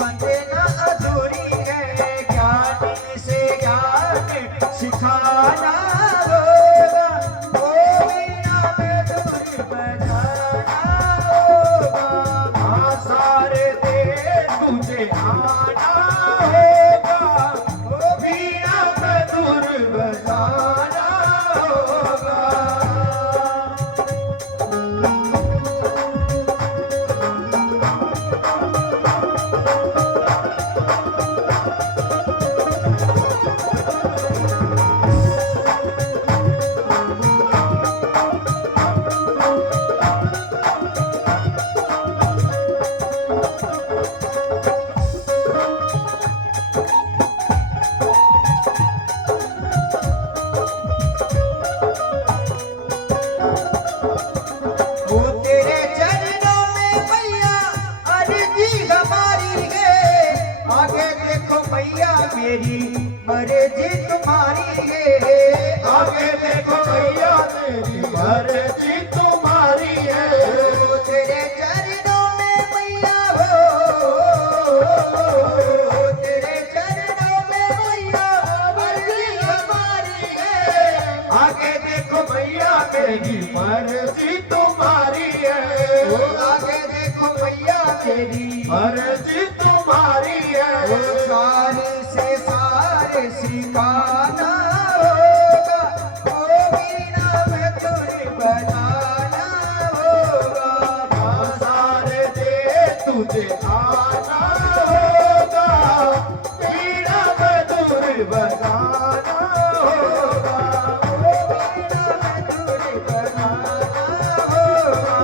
वंदना अधूरी है, ज्ञान से ज्ञान सिखाना होगा, ओ वीणा मधुर बजाना होगा, आसार दे तुझे आना होगा, ओ वीणा मधुर बजाना होगा। वो तेरे चरणों में मैया अर्जी हमारी है, आगे देखो मैया मेरी मर्जी तुम्हारी है, आगे देखो मैया मेरी मर्जी तुम्हारी है। वो तेरे चरणों में मैया हो, तेरे चरणों में मैया मर्जी हमारी है, आगे देखो मैया मेरी मर्जी तुम्हारी है, वो आगे देखो मैया मेरी मर्जी तुम्हारी है, वो सारे से सारे सिखाना होगा, वो वीणा मधुर बजाना होगा, सारे दे तुझे आना होगा, वीणा मधुर बजाना होगा, वो वीणा मधुर बजाना होगा,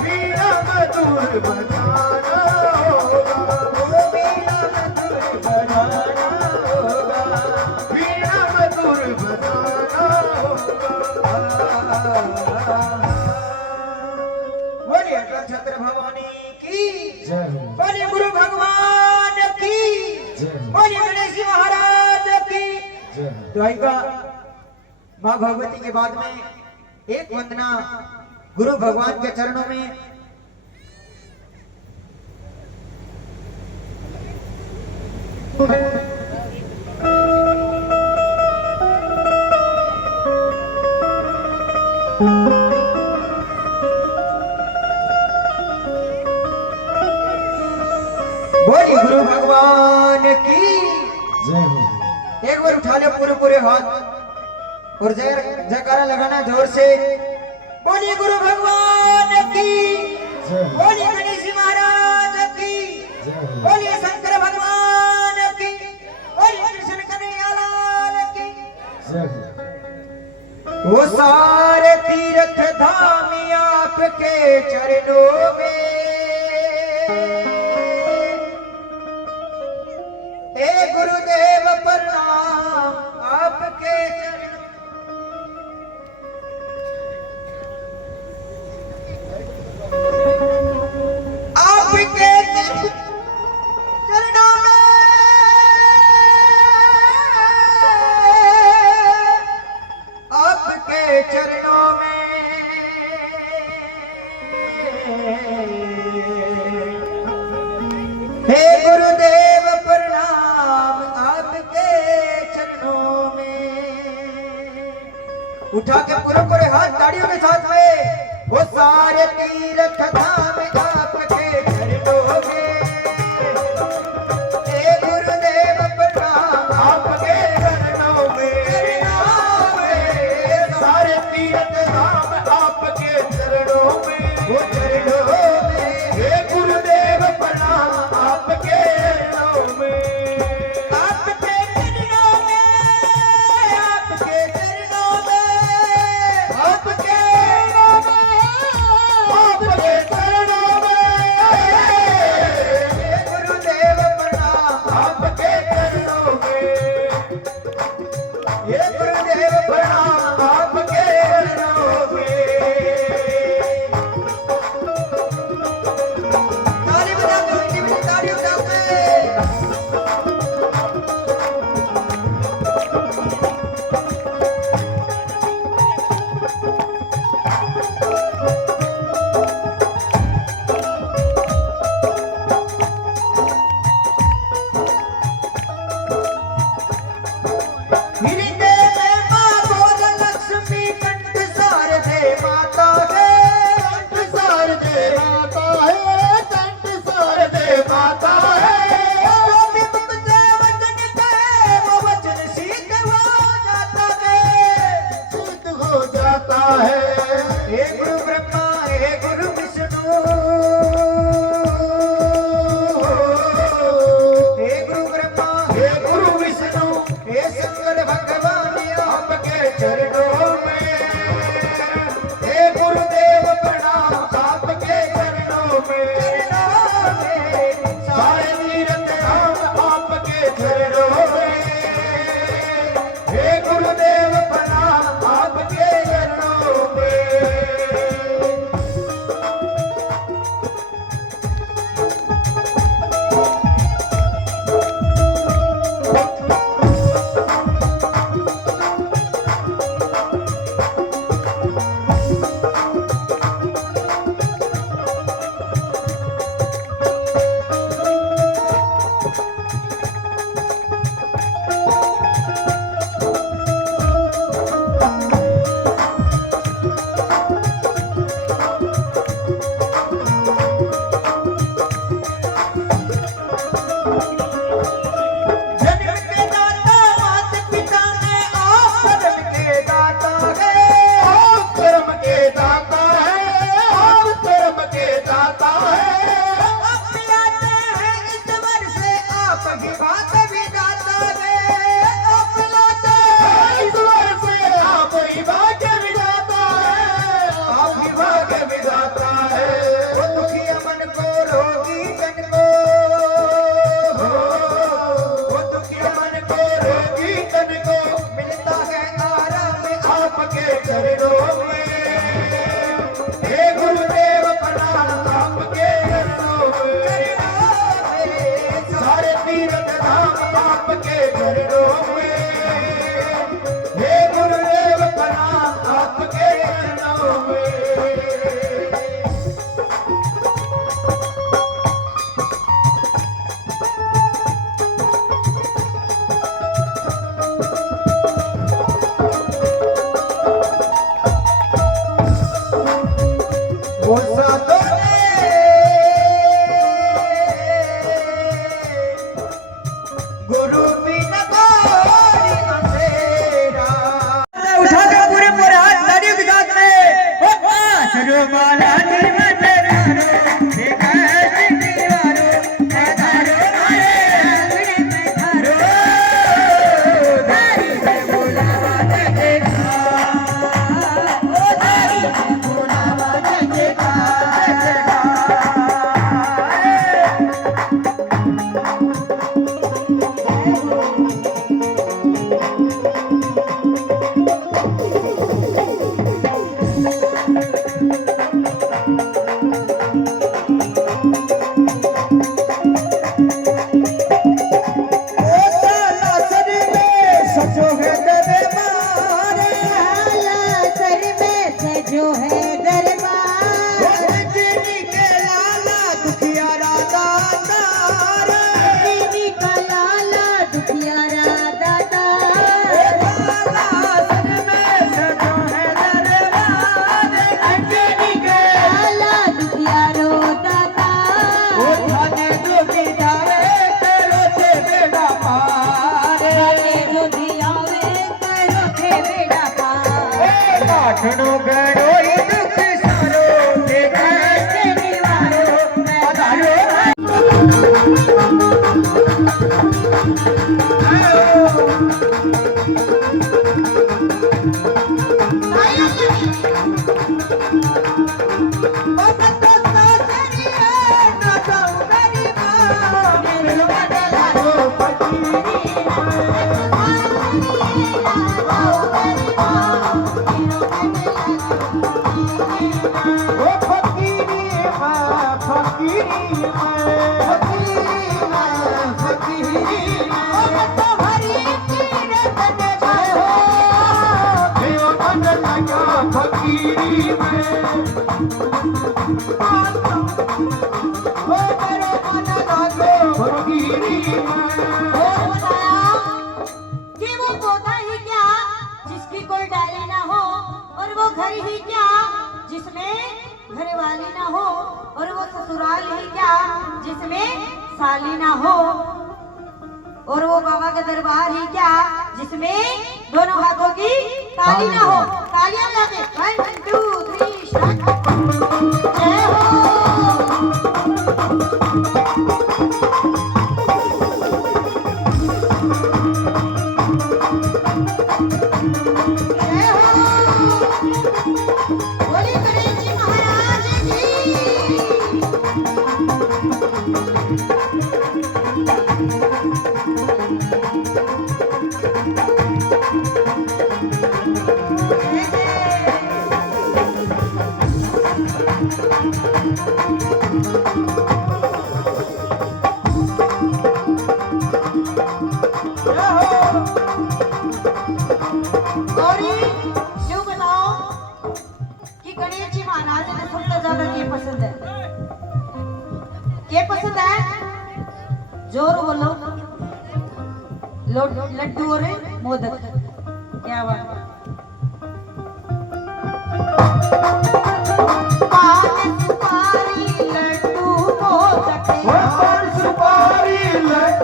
वीणा मधुर बजाना होगा, वो वीणा मधुर बजाना होगा, वीणा मधुर बजाना होगा। बोलिए नक्षत्र भवानी की जय हो। बोलिए गुरु भगवान की जय हो। बोलिए गणेश जी महाराज की। जय हो। तो आएगा माँ भगवती के बाद में एक वंदना गुरु भगवान के चरणों में। बोलिए गुरु भगवान की जय हो। एक बार उठा लो पूरे पूरे हाथ और जय जयकारा लगाना जोर से। बोलिए गुरु भगवान की, जय हो। बोलिए गणेश जी महाराज की, जय हो। बोलिए शंकर भगवान की, बोलिए कृष्ण कन्हैया लाल की। जय हो। वो सारे तीर्थ धाम आपके चरणों में, हे गुरुदेव प्रणाम आपके चरणों। आपके चरणों में आपके चरणों में हे गुरुदेव प्रणाम आपके चरणों में। उठा के पूरे पूरे हाथ ताड़ियों के साथ में वो सारे तीर्थ धाम आपके चरणों में, हे गुरुदेव प्रणाम आपके चरणों में, सारे तीर्थ धाम आपके चरणों में, वो चरणों में, हे गुरुदेव प्रणाम आपके चरणों में, आपके चरणों में, आपके चरणों में, आपके चरणों में, आपके चरणों में, जन्म के दाता मात पिता ने आप धर्म के दाता है आप धर्म के दाता है, आप धर्म के दाता है। आप पिलाते हैं ईश्वर से आप ही बात विधाता है आप लाते हैं ईश्वर से, आप ही भाग्य विधाता है, आप ही भाग्य विधाता है। वो दुखिया मन को रोगी जन को वो दुखिया मन को रोगी तन को मिलता है आराम आपके चरणों में। हे गुरुदेव प्रणाम आपके चरणों में। सारे तीर्थ धाम आपके चरणों में। हे गुरुदेव प्रणाम आपके चरणों में। वो साधो ने गुरु बिना कोई अंधेरा। उठा दो पूरे पूरे हाथ ताली के साथ में सर्वमाला निर्मल रानो देखा है दीवारो पधारो हरे अंगने पधारो दारी से बुलावा देखा ओ दारी से बुलावा देखा सचो है दरबार सर में सजो है दरबार रजनी के लाला दुखियारा दातार दीदी का लाला दुखियारा दादा लाला सर में सजो है दरबार रजनी के लाला दुखियारो दादा वो थाने जोगी जावे तेरो से बेड़ा पार जाने जो दियावे करो थे बेड़ा पार काठनो गणो ही दुख सारो देखा ऐसे निवारो पधारो वो फकीरी माँ, फकीरी माँ, फकीरी देव मन लगा फकीरी में। फकीरी में। कि वो पौधा ही क्या जिसकी कोई डाली ना हो, और वो घर ही क्या जिसमें घरवाली ना हो, और वो ससुराल ही क्या जिसमें साली ना हो, और वो बाबा का दरबार ही क्या जिसमें दोनों हाथों की ताली ना हो। तालियां लाके 1 2 3 स्टार्ट। जय हो जय हो बोली गणेश जी महाराज गौरी क्यों बताओ कि गणेश जी महाराज ने सबसे ज्यादा क्या पसंद है? क्या पसंद है? जोर बोलो। लड्डू और मोदक। क्या बात है? पान सुपारी लड्डू मोदक। वो पर सुपारी लड्डू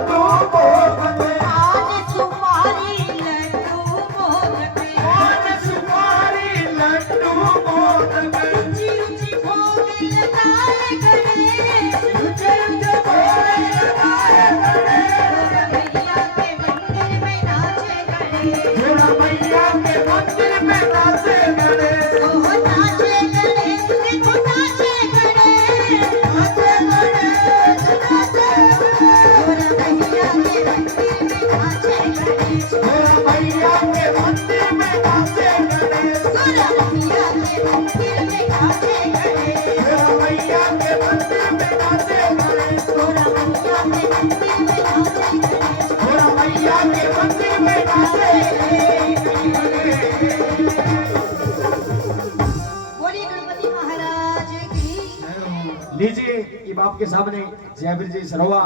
आपके सामने जयवीर जी सरोवा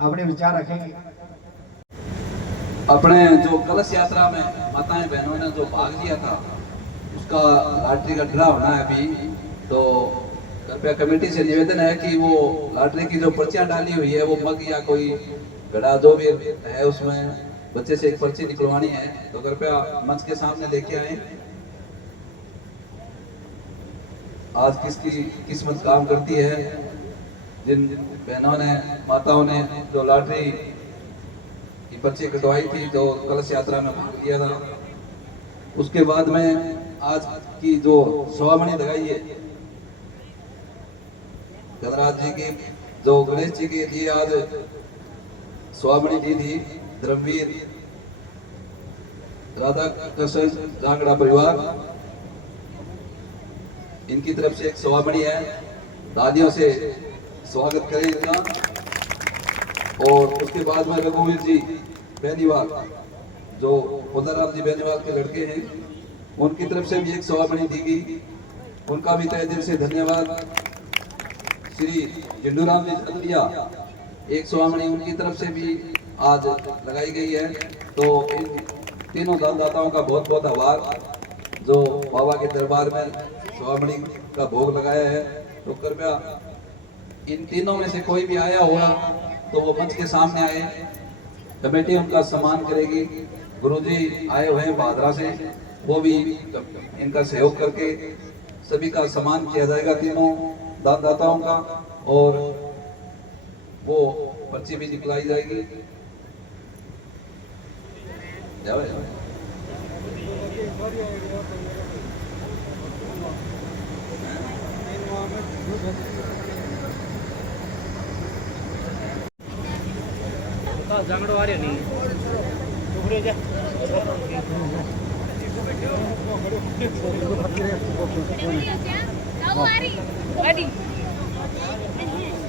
अपने विचार रखेंगे। अपने जो कलश यात्रा में माताएं बहनों ने जो भाग लिया था उसका लॉटरी का ड्रा होना है अभी, तो कृपया कमेटी से निवेदन है कि वो लॉटरी की जो पर्चियां डाली हुई है वो मग या कोई घड़ा जो भी है उसमें बच्चे से एक पर्ची निकलवानी है, तो कृपया मंच के सामने लेके आए। आज किसकी किस्मत काम करती है, जिन बहनों ने माताओं ने जो लॉटरी की पर्ची कटवाई थी जो कलश यात्रा में भाग लिया था, उसके बाद में आज की जो सवामणि लगाई है गणराज जी की, जो गणेश जी के लिए आज सवामणि दी थी धर्मवीर राधा कृष्ण जांगड़ा परिवार, इनकी तरफ से एक सवामणि है, तालियों से स्वागत करें इनका। और उसके बाद में रघुवीर जी बेनीवाल जो खुदाराम जी बेनीवाल के लड़के हैं, उनकी तरफ से भी एक सवामणि दी गई, उनका भी तहे दिल से धन्यवाद। श्री जिंडूराम जी अदलिया एक सवामणि उनकी तरफ से भी आज लगाई गई है। तो इन तीनों दानदाताओं का बहुत बहुत आभार जो बाबा के दरबार में सवामणि का भोग लगाया है। तो कृपया इन तीनों में से कोई भी आया होगा तो वो मंच के सामने आए, कमेटी उनका सम्मान करेगी। गुरुजी आए हुए हैं भादरा से, वो भी इनका सहयोग करके सभी का सम्मान किया जाएगा तीनों दानदाताओं का, और वो पर्ची भी निकलाई जाएगी। जांगड़ो आ रहा नहीं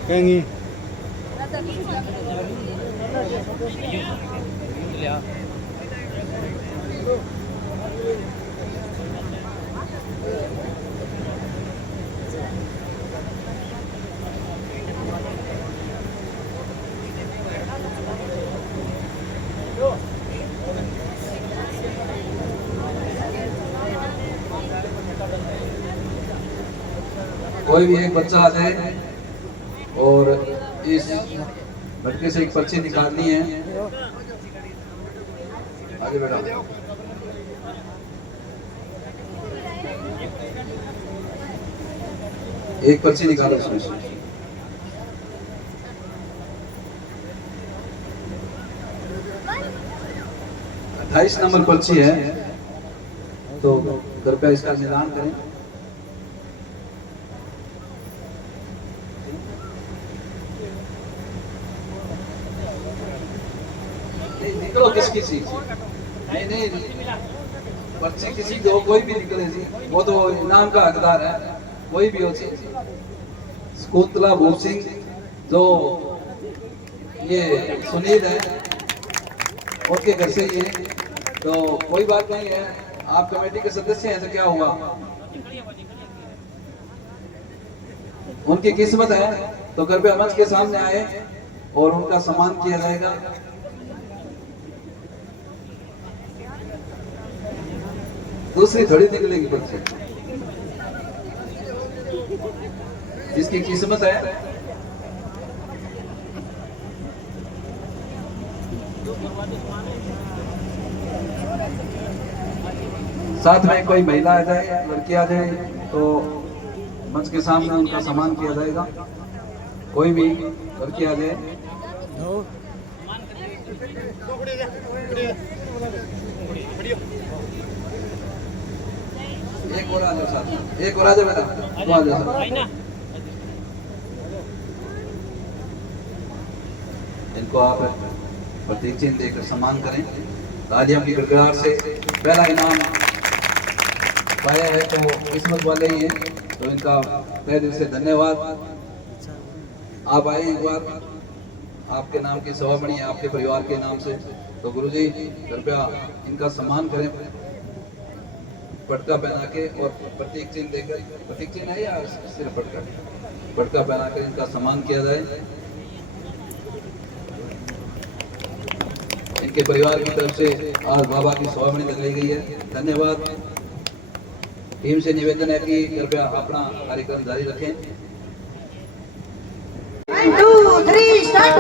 कहेंगी कोई भी एक बच्चा आ जाए और इस लड़के से एक पर्ची निकालनी है। आगे बेटा, एक पर्ची निकालो उसमें से। अट्ठाईस नंबर पर्ची है, तो कृपया इसका निदान करें। निकलो किसकी सी? नहीं पर्ची किसी को कोई भी निकले जी, वो तो इनाम का हकदार है, कोई भी हो सी। शकुंतला भूप सिंह जो ये सुनील है उसके घर से ही है, तो कोई बात नहीं है, आप कमेटी के सदस्य हैं तो क्या हुआ, उनकी किस्मत है। तो कृपया मंच के सामने आए और उनका सम्मान किया जाएगा। दूसरी थोड़ी निकलेगी पर्ची, जिसकी किस्मत है। साथ में कोई महिला आ जाए, लड़की आ जाए, तो मंच के सामने उनका सम्मान किया जाएगा। कोई भी लड़की आ जाए, एक और आ जाओ साथ में, एक और आ जाओ बेटा, तो आ जाओ। इनको आप प्रतीक चिन्ह देकर सम्मान करें। तालियों की गड़गड़ाहट से पहला इनाम पाया है तो किस्मत वाले ही हैं, तो इनका तहे दिल से धन्यवाद। आप आए एक बार, आपके नाम की सवामणि है, आपके परिवार के नाम से, तो गुरुजी कृपया इनका सम्मान करें। पटका पहना के और प्रतीक चिन्ह देकर, प्रतीक चिन्ह है या सिर्फ पटका, पटका पहना कर इनका सम्मान किया जाए। इनके परिवार की तरफ से आज बाबा की सौमनी लगाई गई है। धन्यवाद। टीम से निवेदन है कि कृपया अपना कार्यक्रम जारी रखें। 1 2 3 स्टार्ट।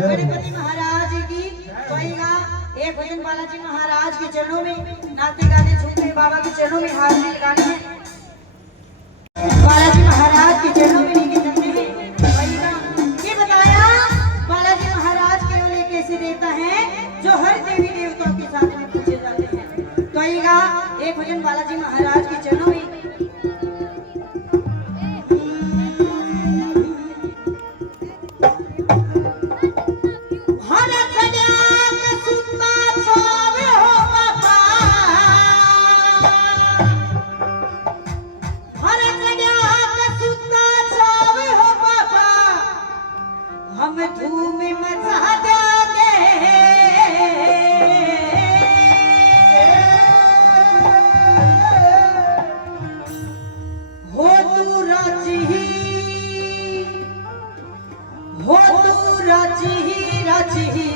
गणपति महाराज की कहेगा। एक भजन बालाजी महाराज के चरणों में नाचते गाते झूमते बाबा के चरणों में हाजिरी लगानी है। बालाजी महाराज के चरणों में लेके चलते हैं। कहेगा ये बताया बालाजी महाराज केवल एक ऐसे देवता है जो हर देवी देवताओं के साथ में पूजे जाते हैं। कहेगा एक भजन बालाजी महाराज के चरणों में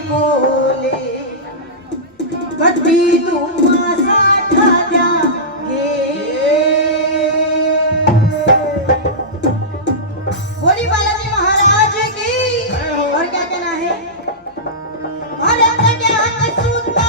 बोले कभी तुम साठा जागे। बोली बालाजी महाराज की। और क्या कहना है? अरे प्रज्ञा सूता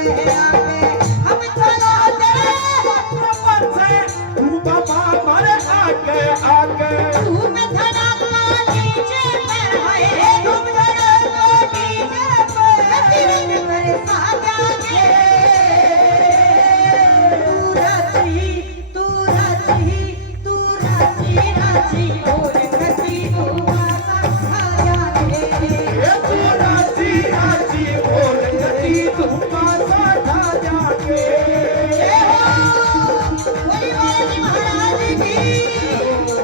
आगे आगे हम चलो तेरे ऊपर से तू बाबा मारे आगे आगे धूम धड़ाका नीचे पर है धूम धड़ाका नीचे पर तेरे पर साजागे तू राजी राजी बोल कसी तू आसा जागे ये तू राजी राजी बोल गती तू मासा खा जाके बोली बालाजी महाराज की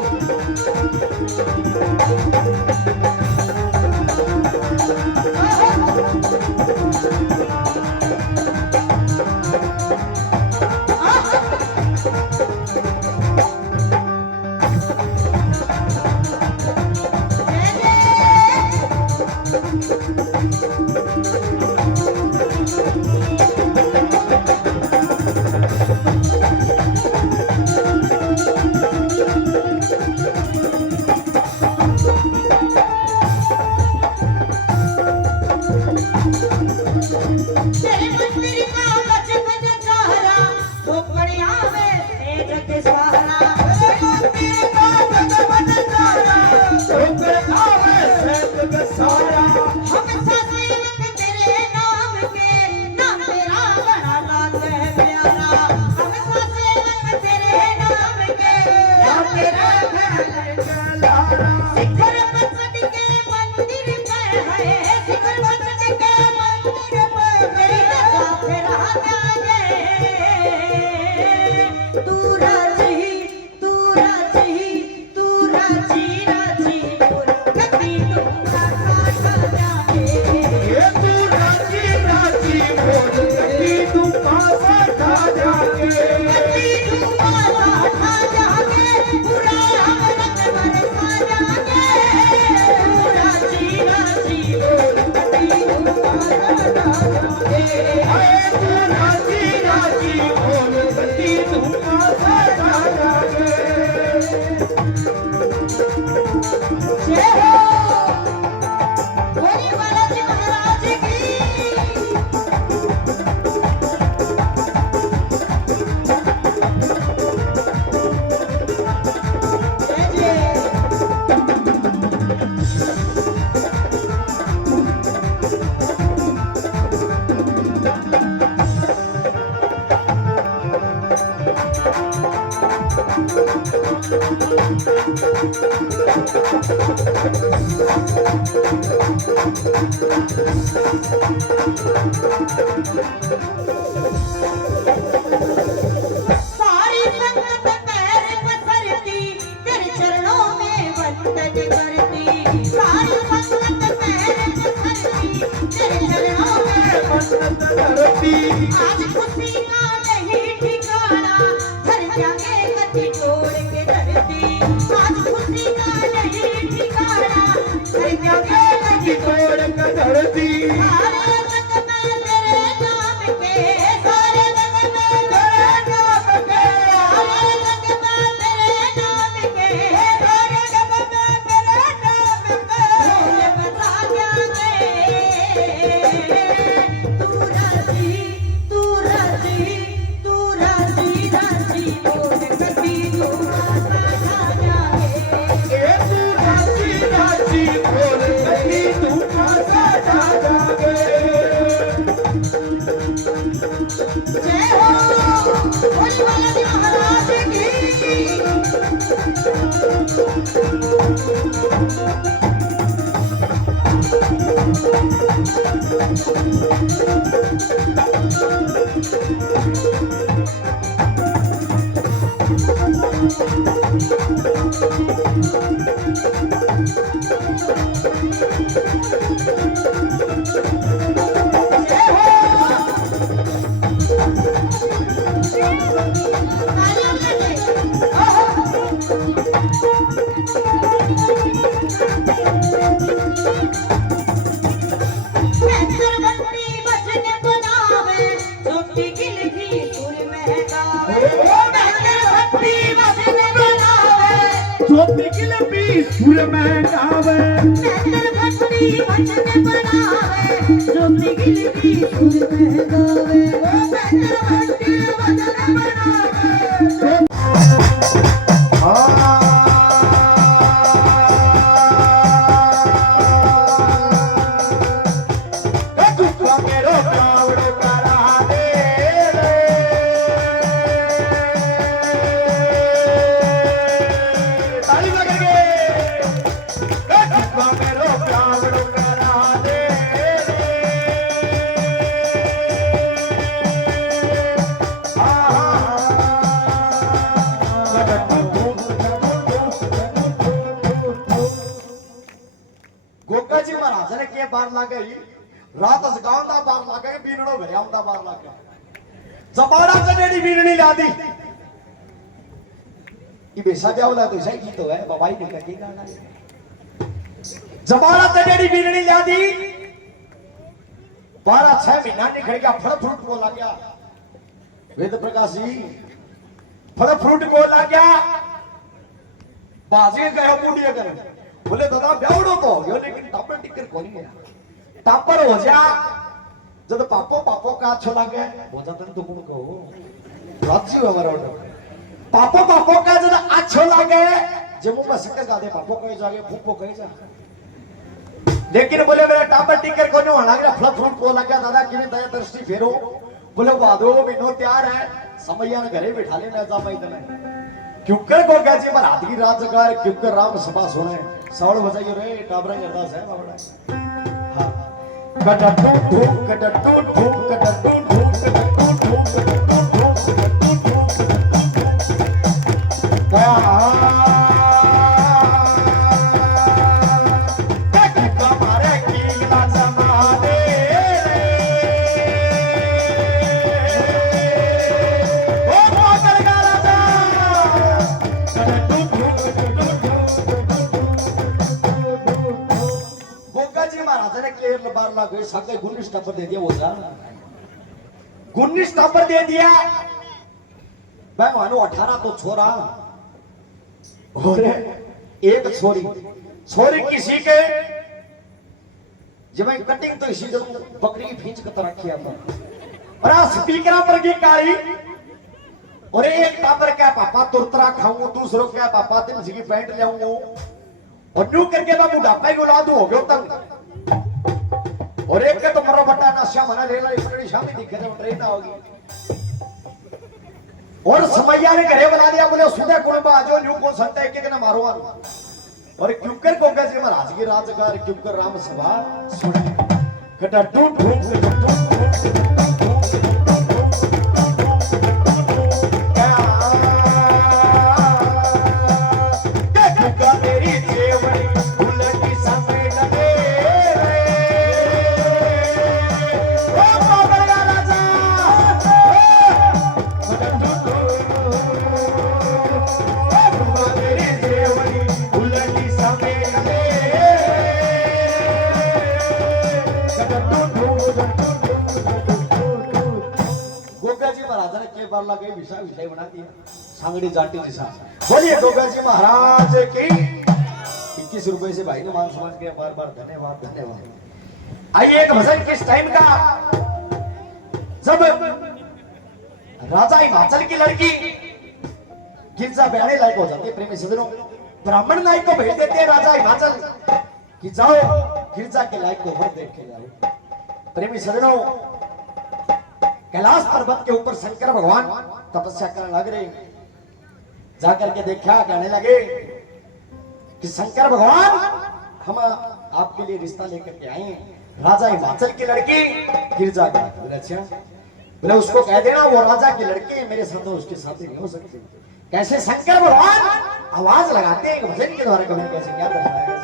तेरे मंदिर का बचपन चाहरा तो पड़िया में तेज के सहारा मंदिर का बचपन चारा ठोकर आवे से सारा हम ससेवक तेरे नाम के नाम तेरा बड़ा लाते हैं प्यारा हम ससेवक तेरे नाम के नाम तेरा बड़ा लारा शिखर बसत के मंदिर पर है शिखर बसत के मंदिर पर तेरी नशा फिरा जागे तू राजी राजी बोल कभी तू आसा जागे ये तू राजी राजी बोल गती तू मासा खा जाके कभी तू आसा खा जागे पूरा अमृत बरसा जागे तू राजी बोल कभी तू आसा जागे हाय तू राजी राजी बोल गती तू मासा खा जाके जय हो बोली बालाजी महाराज की जय जय सारी संगत पैर पसरती तेरे चरणों में वंदन करती सारी संगत पैर पसरती तेरे चरणों में मन्नत करती आज खुशी का नहीं ठिकाना धर जाके गति तोड़ के धरती आज खुशी का नहीं ठिकाना धर जाके गति तोड़ के धरती सारे जग में तेरे नाम के सारे जग में तेरे नाम के सारे जग में तेरे नाम के सारे जग में तेरे नाम के बोल बता जागे तू राजी बोल कभी तू आसा खा जागे ये तू राजी राजी बोल गती तू मासा खा जाके जय हो बोली बालाजी महाराज की जो पिघल भी सुर में गावे नंदन भक्ति भजन बनावे जोगनी गिलकी सुर में गावे नंदन भक्ति भजन बनावे गोगाजी महाराज ने के बार लागे रात जगावंदा बार लागे बीनड़ो भरियावंदा बार लागे जबाड़ा चनेड़ी बीनड़ी लादी ये बेसा जावला तो सही तो है बाबाई ने कही गाना जबाड़ा चनेड़ी बीनड़ी लादी 12-6 महीना निकल गया फल फ्रूट को लग गया वेद प्रकाश जी फल फ्रूट को लग गया बाजी गया मुंडिया कर बोले दादा ब्यावड़ो तो हो गयो लेकिन टापर टिकर कोनी है टापर हो जा जब पापो पापो का अच्छो लागे हो जाता तो कौन कहो राजी हो हमारा ऑर्डर पापो पापो का जब अच्छो लागे जम्मू में शक्कर का दे पापो कहे जागे फूफो कहे जा लेकिन बोले मेरा टापर टिकर कोनी होना लगा फल फ्रूट को लग गया दादा किने दया दृष्टि फेरो बोले वादो बिनो तैयार है समैया ने घरे बिठा लेना जा पाई तने क्योंकर को गाजी पर आदि राजगार क्योंकर राम सभा सुने साउल बजाइयो रे टाबरा करदा है बाबड़ा हां कटटू धूप कटटू धूप कटटू धूप कटटू धूप कटटू धूप क्या हमारे कीला जमाने ओ मोगल का राजा कटटू महाराज ने क्लियर बार ला गए साके 19 नंबर दे दिया वो जा 19 नंबर दे दिया मैं मानो 18 तो छोरा और एक छोरी छोरी किसी के जब कटिंग तो इसी जब बकरी की फींच कतर रखिया था और आ स्पीकर पर की कारी और एक टापर क्या पापा तुरतरा खाऊं दूसरों क्या पापा दिन जी की पैंट ले आऊंगा और न्यू करके मैं बुढ़ापा ही गुला दूं हो गयो तक और एक के तो मरो बट्टा नशा मना रेला इतनी शामी दिखे तो ट्रेन होगी और समैया ने घरे बना दिया बोले सुधे कोई बाजो न्यू को संता एक एक ना मारो और क्योंकर को कैसे महाराज की राजगार क्योंकर राम सभा सुने कटा टूट लगे विषय विषय बना दिया सांगड़ी जाटी जैसा बोलिए गोगाजी महाराज की 21 रुपए से भाई ने मान समझ के बार बार धन्यवाद धन्यवाद। आइए एक भजन किस टाइम का जब राजा हिमाचल की लड़की गिरजा बहने लायक हो जाती है प्रेमी सजनों ब्राह्मण नायक को भेज देते हैं राजा हिमाचल कि जाओ गिरजा के लायक को वर देख के लाओ। प्रेमी सजनों कैलाश पर्वत के ऊपर शंकर भगवान तपस्या करने लग रहे जाकर के देखा कहने लगे कि शंकर भगवान हम आपके लिए रिश्ता लेकर के आए हैं राजा हिमाचल की लड़की गिरजा का अच्छा बोले उसको कह देना वो राजा की लड़की मेरे साथ उसके साथ नहीं हो सकती। कैसे शंकर भगवान आवाज लगाते हैं भजन के द्वारा कभी कैसे क्या दर्शाया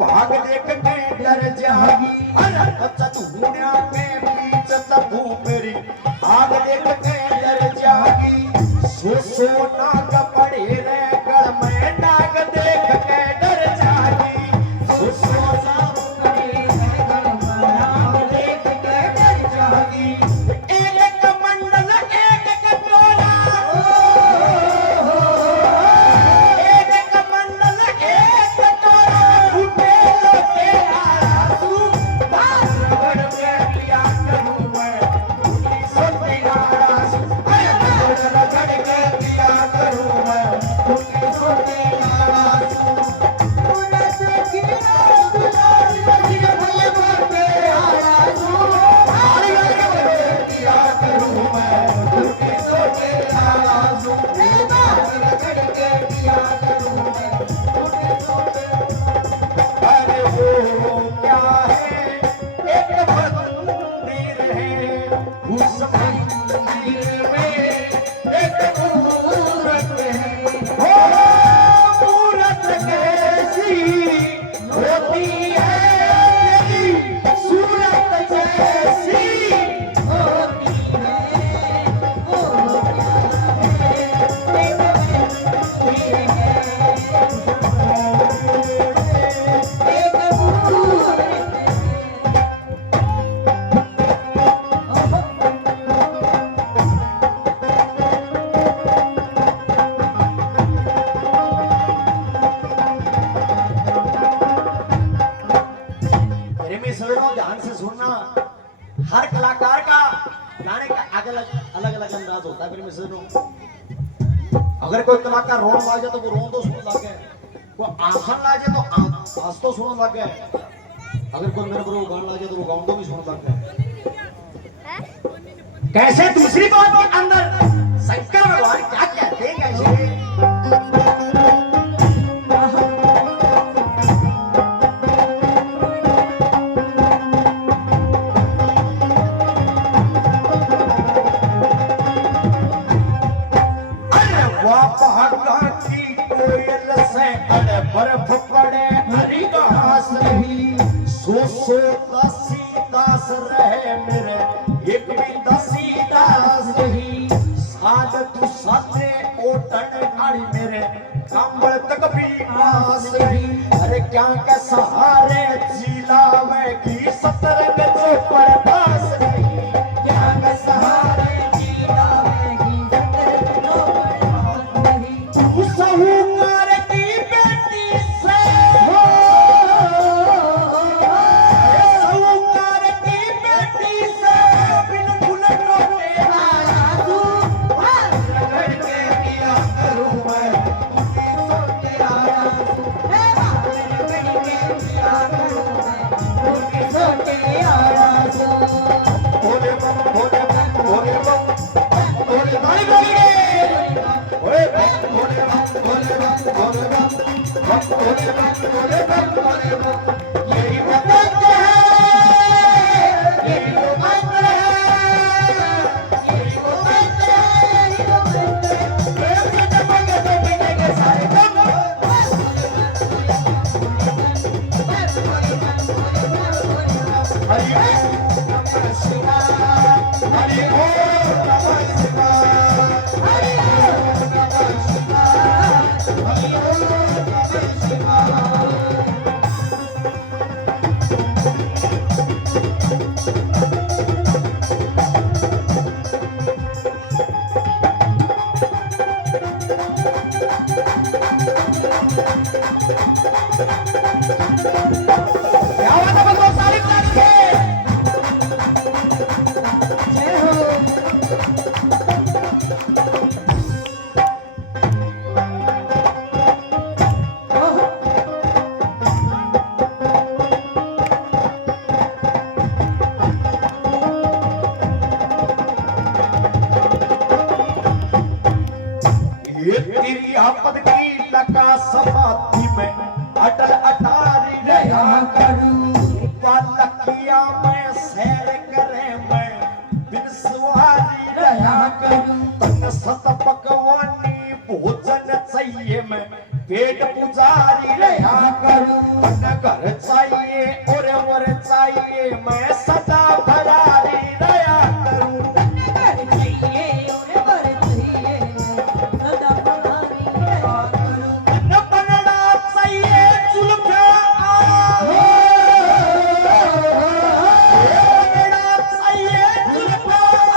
भाग देख के डर जागी अरे बचत हुआ के बीच तबू मेरी भाग देख के डर जागी सो नाग पड़े रे गल में नाग देख के डर जागी सो नाग पड़े रे गल में नाग देख के डर जागी एक मंडल एक कटोरा एक मंडल एक कटोरा उठे लोटे आसू बात रगड़ के लिया करूं मैं सोती आसू रगड़ के लिया करूं मैं उनकी सोती आसू पूरा से किया गुलाब लगे भले भले आसू लिया करूं मैं उनकी सोती आसू रगड़ के लिया करूं मैं उनकी सोती अरे वो क्या है एक मंदिर है उस मंदिर में एक मूरत है वो मूरत कैसी होती है तेरी सूरत जैसी होती है वो क्या है एक मंदिर है एक मूरत है प्रेमी सजनों ध्यान से सुनना हर कलाकार का गाने का अलग अलग अंदाज होता है प्रेमी सजनों अगर कोई कलाकार रोन लागे तो वो रोन तो सुन लगे कोई आसन लागे तो आस तो सुन लगे अगर कोई मेरे को गान लागे तो वो गान तो भी सुन लगे कैसे दूसरी बात के अंदर शंकर भगवान क्या कहते हैं कैसे भागा की कोयल से अरे बर्फ पड़े हरी घास नहीं सो दास रहे मेरे एक भी दास नहीं साल तू साले ओटन आड़ी मेरे कंबल तक भी पास नहीं अरे क्या के सहारे जिलावे की सतरंग चौपड़ दास नहीं क्या के सहारे जिलावे की सतरंग चौपड़ साहूकार की बेटी से साहूकार की बेटी से बिन बुलेटों के आसू रगड़ के दिया करूं मैं उनकी सोते आसू रगड़ के दिया करूं मैं उनकी सोते आसू भोले बम भोले बम भोले बम भोले गाली गाली ओए भोले बम भोले बम भोले बम भोले बम भोले बम भोले बम यही बताते हैं यही वो मंत्र है यही वो मंत्र है यही वो मंत्र है प्रेम से जमाएंगे तो बिकेंगे सारे कम हरि ओम नमः शिवाय हरि ओम नमः शिवाय हरि ओम नमः शिवाय हरि ओम नमः शिवाय क्या बात है बंदो सारी क्लास के जय हो ये तेरी आपद की लका समाधि में अटल अटारी रहा करूं लकिया में सैर करे मैं बिन सवारी रहा करूं तन सत पकवानी भोजन चाहिए मैं पेट पुजारी रहा करूं तन घर चाहिए और वर चाहिए मैं सदा भरारी रहा करूं न बनना चाहिए जुल्फे बनना चाहिए जुल्फे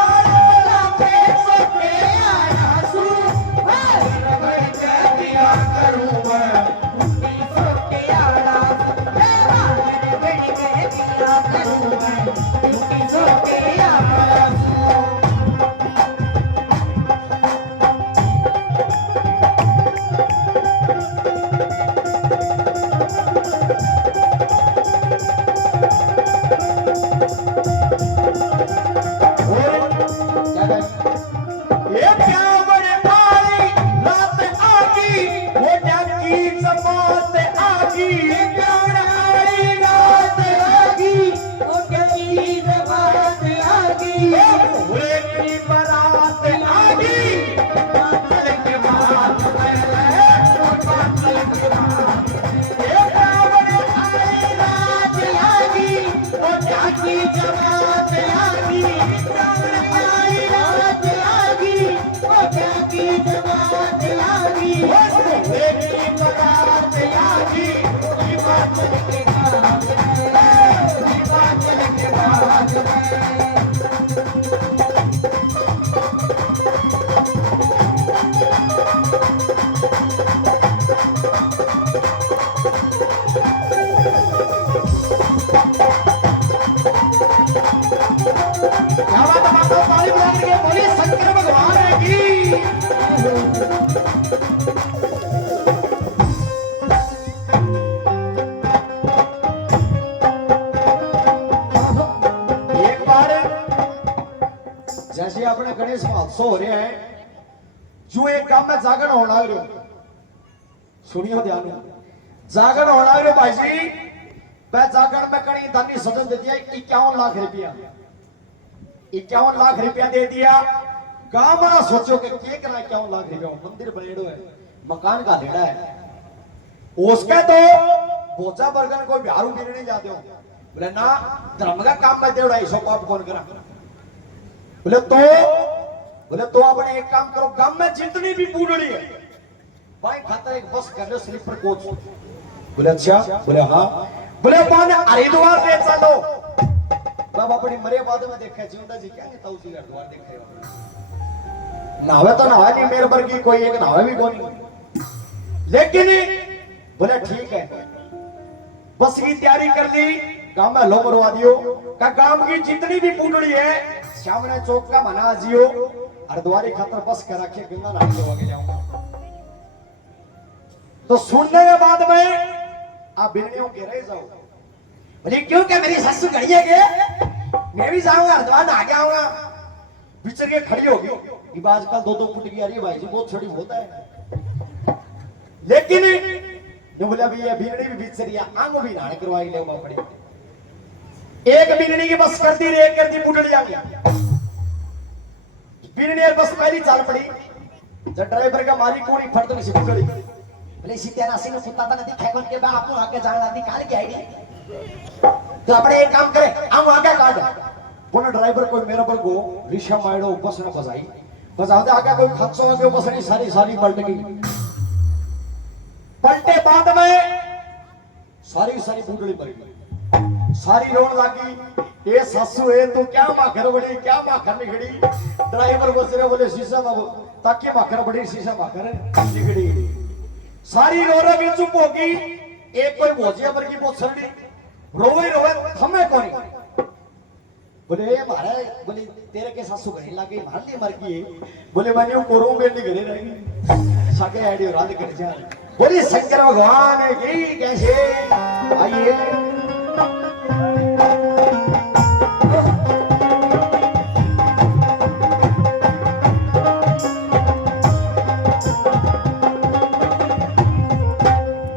दिया करूं मैं ये क्या बड़े भाई रात आगी वो जाकी जमात आगी ये क्या बड़ी रात आगी वो जाकी जमात आगी ये भोले की बारात आगी चल के बात चल के बात ये क्या बड़े भाई रात आगी वो जाकी जमात आगी क्या बड़े भाई रात आगी वो जाकी जमात आगी वो भोले की बारात आगी ये बात चल के बात ये बात चल के बात क्या बात है माता ताली बजा के बोली शंकर भगवान की एक बार जैसे अपने गणेश महोत्सव हो रहे हैं जो एक गांव में जागरण होना रहे सुनियो ध्यान जागरण होना रहे भाई जी मैं जागरण में कड़ी दानी सदन दे दिया 51 लाख रुपया 51 लाख रुपया दे दिया गांव वाला सोचो कि क्या करना 51 लाख रुपया मंदिर बनेड़ो है मकान का लेड़ा है उसके तो बोचा बर्गन कोई बिहारू गिर नहीं जाते हो बोले ना धर्म का काम में देवड़ा ऐसा पाप कौन करा बोले तो अपने एक काम करो गांव में जितनी भी बूढ़ी है भाई खाता एक बस कर लो स्लीपर कोच बोले अच्छा बोले हाँ बोले माने हरिद्वार ले चलो बाबा अपनी मरे बाद में देखा जिंदा जी क्या कहता उसी हरिद्वार देखे नावे तो नहावे नहीं मेरे वर्गी कोई एक नहावे भी कोई नहीं लेकिन बोले ठीक है बस की तैयारी कर ली गांव में लो मरवा दियो का गांव की जितनी भी पुंडली है सामने चौक का मना जियो हरिद्वारी खातर बस कर रखे गंगा नहा के आगे जाऊंगा तो सुनने के बाद में आप बिरनियों के रह जाओ बोले क्यों क्या मेरी ससुर घड़ी है के मैं भी जाऊंगा हरिद्वार नहा के आऊंगा बिचर के खड़ी होगी ये आजकल 2-2 फुट की आ रही है भाई जी बहुत छोटी होता है लेकिन जो बोला भैया बिगड़ी भी बीच से आंगो भी नहाने करवाई ले पड़ी एक बिगड़ी की बस कर दी रे कर दी बुढ़ड़ी आ गया बिगड़ी बस पहली चाल पड़ी जब ड्राइवर का मारी कोड़ी फट तो किसी बुढ़ड़ी बोले इसी तेरा सिंह कुत्ता तो नहीं खेगन के बा आपको आगे जाना निकाल के आई तो अपने एक काम करे आऊं आगे काट बोला ड्राइवर कोई मेरे पर को रिक्शा मारो बस ने बजाई बजाते आगे कोई खच्चो आगे बस नहीं सारी पलट गई पलटे बाद में सारी बूढ़ी मर गई सारी रोन लगी ये सासू है तू क्या माखर बड़ी क्या माखर निकड़ी ड्राइवर बस रहे बोले शीशा में ताकि माखर बड़ी शीशा माखर निकड़ी सारी रो भी चुप होगी एक कोई भोजिया पर की बहुत सरड़ी रोवे थमे कोई बोले महाराज बोले तेरे के सासू घड़ी लागे मार ली मर गई बोले मैंने कोरो बेली घरे रहेगी साके आईडी रात कर जा बोली शंकर भगवान की कैसे आइए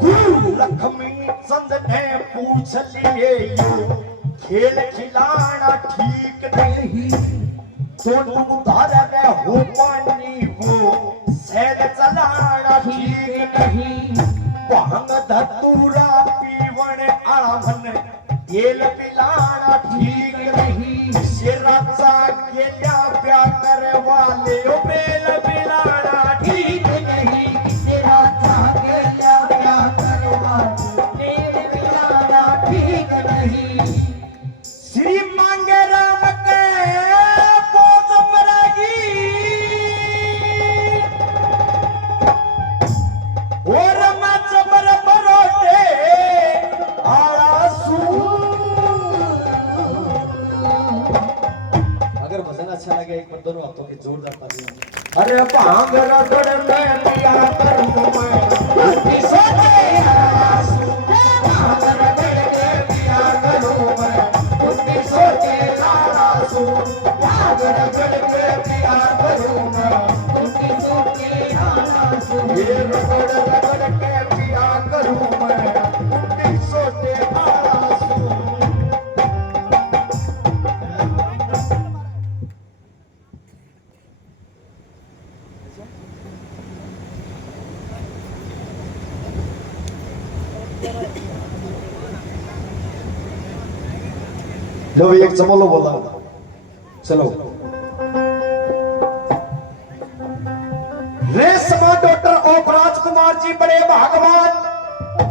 गुरु लक्ष्मी चंद ने पूछ लिए खेल खिलाना ठीक नहीं तो उधार में हो पानी वो सैद चलाना ठीक नहीं भांग धतूरा पीवण आला मन ये लपिलाना ठीक नहीं सिराचा गेल्या प्यार वाले ओ बेल बिलाना ठीक नहीं सिराचा गेल्या प्यार वाले बेल बिलाना ठीक नहीं श्री मांगे राम के पोत मरागी और मच बर बरोटे अगर भजन अच्छा लगे एक बार दोनों हाथों की जोरदार तालियां। अरे भांगर गड़ में पिया करूं मैं भक्ति सोते आंसू भांगर गड़ में पिया करूं मैं भक्ति सोते आंसू भांगर गड़ में पिया करूं मैं भक्ति सोते आंसू ये रगड़ रगड़ के पिया करूं मैं भक्ति सोते आंसू। लो भी एक समोलो बोला चलो रेशमा डॉक्टर ऑफ राजकुमार जी बड़े भागवान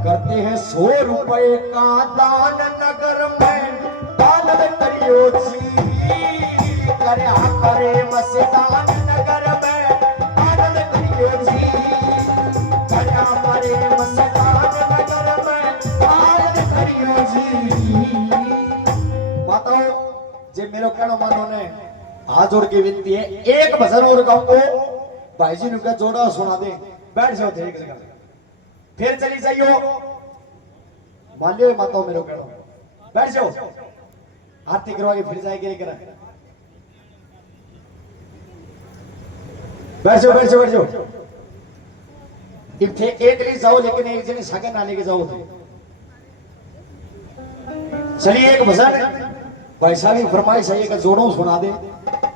करते हैं 100 रुपए का दान नगर में दान करियो जी करे करे मस्तान नगर में दान करियो जी करे करे मस्तान नगर में दान करियो जी। माताओं जे मेरो कहना मानो ने हाथ जोड़ के विनती है एक भजन और गाऊंगा भाई जी ने जोड़ा सुना दे बैठ जाओ थे एक जगह फिर चली जाइयो मान लियो माताओं मेरो कहना बैठ जाओ आरती करवा के फिर जाएंगे करा बैठ जाओ बैठ जाओ बैठ जाओ एक ले जाओ लेकिन एक जने सागे ना लेके जाओ चलिए एक भजन भाई साहब की फरमाइश है कि जोड़ों सुना दे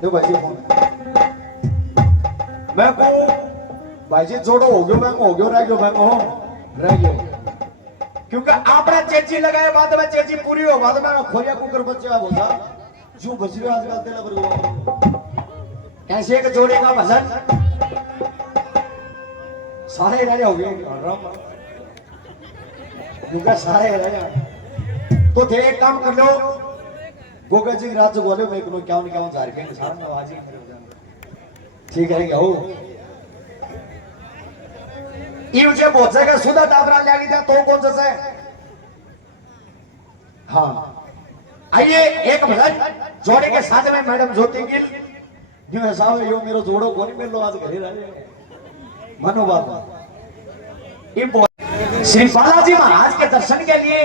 दो भाई जी फोन मैं को भाई जी जोड़ो हो गयो मैं हो गयो रह गयो मैं को रह गयो क्योंकि आपने चेची लगाए बाद में चेची पूरी हो बाद में खोरिया कुकर बच्चा बोलता जो बच रहे आजकल तेला पर ऐसे एक जोड़े का भजन सारे रह हो गए क्योंकि सारे रह तो थे एक काम कर लो गोगा जी की रात बोले मैं को क्या जा रहे हैं सारा नवाज ही ठीक है क्या हो ये मुझे बहुत जगह सुधा टाबरा ले गई था तो कौन सा है हाँ आइए एक भजन जोड़े के साथ में मैडम ज्योति गिल न्यू साहब यो मेरो जोड़ो कोनी मिलो आज घरे रहे मनोभाव श्री बालाजी महाराज के दर्शन के लिए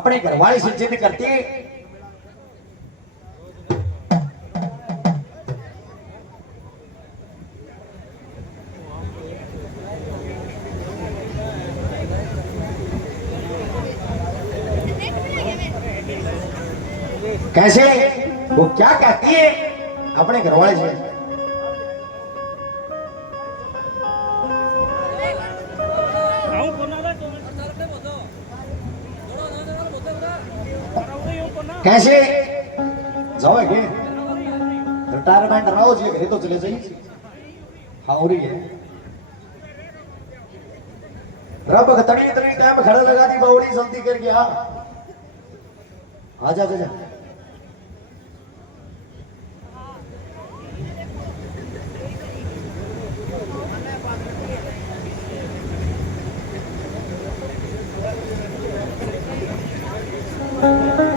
अपने घरवाले से जिद करती कैसे वो क्या कहती है अपने घरवाले से कैसे जाओ के रिटायरमेंट रहो जी घरे तो चले जाइए हाँ हो रही है रब तड़ी तड़ी टाइम खड़ा लगा दी बावड़ी जल्दी कर गया आजा जा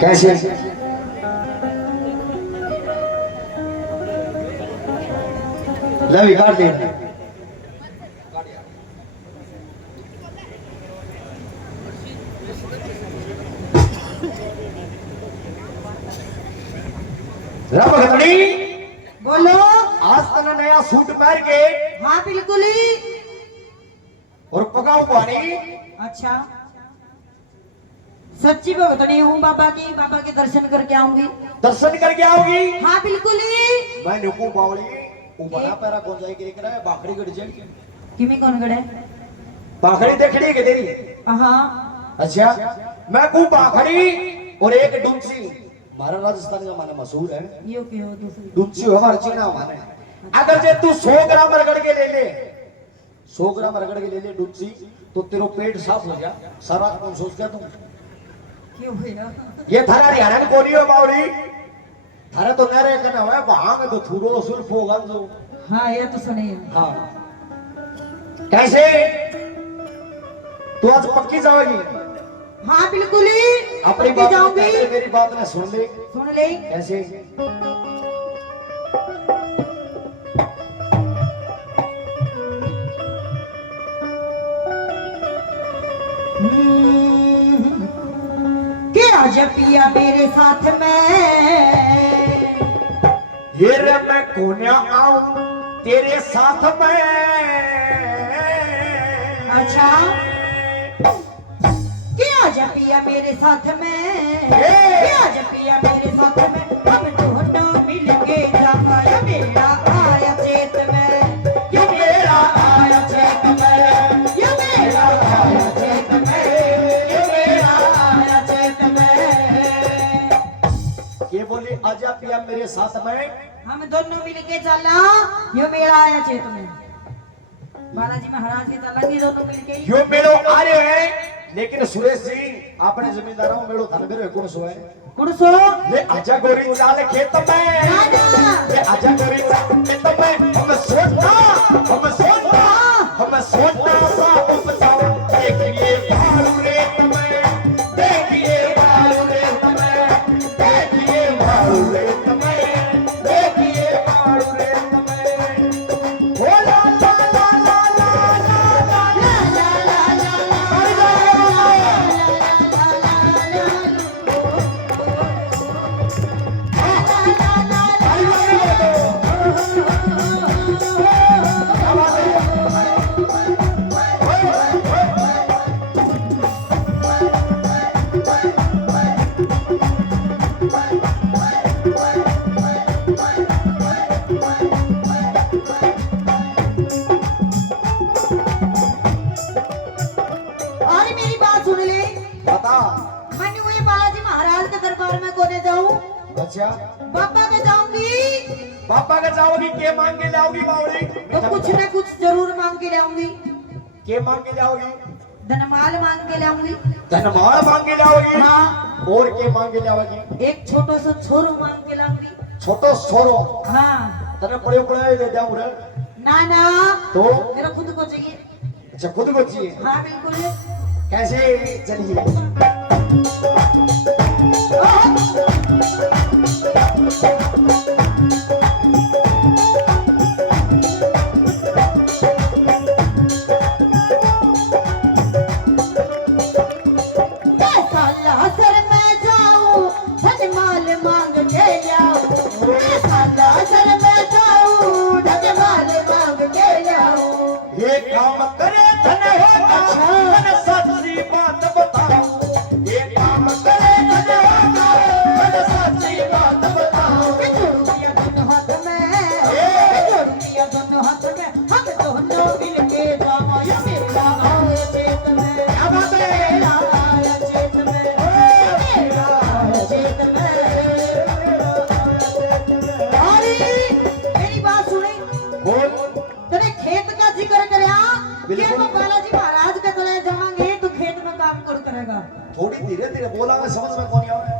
कैसे लवी काट दे रब घटनी बोलो। आज तना नया सूट पहन के हाँ बिल्कुल ही। और पकाऊ पानी अच्छा सच्ची भगतनी हूँ बाबा के दर्शन करके आऊंगी। दर्शन करके आओगी हाँ बिल्कुल ही। मैं नुकू बावली बना पैरा कौन जाए के करे बाखड़ी गड़ जाए किमी कौन गड़े बाखड़ी देखड़ी के तेरी हाँ अच्छा मैं को बाखड़ी और एक डुंसी हमारा राजस्थान का माने मशहूर है यो के हो दूसरी डुंसी हो हमारे चीना माने अगर जे तू 100 ग्राम रगड़ के ले ले 100 ग्राम रगड़ के ले ले डुंसी तो तेरा पेट साफ हो गया सारा कौन सोच क्या तुम क्यों भैया ये थारा हरियाणा में कोनी हो बावड़ी थारा तो नरे करना है वहां में तो थूरो सुल्फ होगा जो हाँ ये तो सुनिए हाँ कैसे तू आज पक्की जाओगी हाँ बिल्कुल ही अपनी पक्की बात जाऊंगी पहले मेरी बात ना सुन ले सुन ले कैसे क्या जब पिया मेरे साथ में ये रे मैं कोन्या आऊं तेरे साथ में अच्छा क्या जब पिया मेरे साथ में क्या जब पिया मेरे साथ में हम दोनों मिलके जाया मेरा आया चेत में ये मेरा आया चेत में ये मेरा आया चेत में ये मेरा आया चेत में ये बोली आजा पिया मेरे साथ में हम दोनों मिलके चला ये मेरा आया चेत में बालाजी महाराज के चलेंगे दोनों मिलके यो मेलो आ रहे हैं लेकिन सुरेश जी आपने जमींदारों मेलो थाने मेरे कौन सो है कुड़सो ले आजा गोरी चाल खेत में ले आजा गोरी चाल खेत में हम सोचना सा उपजाओ देखिए भालू रेत में देखिए भालू रेत में देखिए भालू रेत में देखिए भालू रेत में ओ ला ला ला ला ला ला ला और मेरी बात सुन ले बता मैं हुए बालाजी महाराज के दरबार में कोने जाऊं अच्छा बाबा के जाऊंगी पापा का जाओगी के मांग के लाओगी बावड़ी तो कुछ न कुछ जरूर मांग के लाऊंगी के मांग के लाओगी धनमाल मांग के लाऊंगी धनमाल मांग के लाओगी हाँ और के मांग के लाओगी एक छोटा सा छोरो मांग के लाऊंगी छोटो सोरो हाँ तने पड़े पड़े ले जाऊं रे ना ना तो मेरा खुद को चाहिए अच्छा खुद को चाहिए हाँ बिल्कुल कैसे चलिए मैं साला सर में जाऊं धनमाल मांग के लाऊं मैं साला सर में जाऊं धनमाल मांग के लाऊं ये काम करे धन होगा धन सच्ची बात बताओ ये काम करे धन होगा धन सच्ची बात बताओ रुपया दोनों हाथ में रुपया दोनों हाथ में हम दोनों मिलके जावा ये मेरा आया चेत में क्या बात है मेरा आया चेत में मेरा आया चेत में अरे मेरी बात सुनी बोल तने खेत का जिक्र करया कि बिल्कुल। हम बालाजी महाराज के तले जाएंगे तो खेत में काम कौन करेगा थोड़ी धीरे धीरे बोला मैं समझ में कौन आवे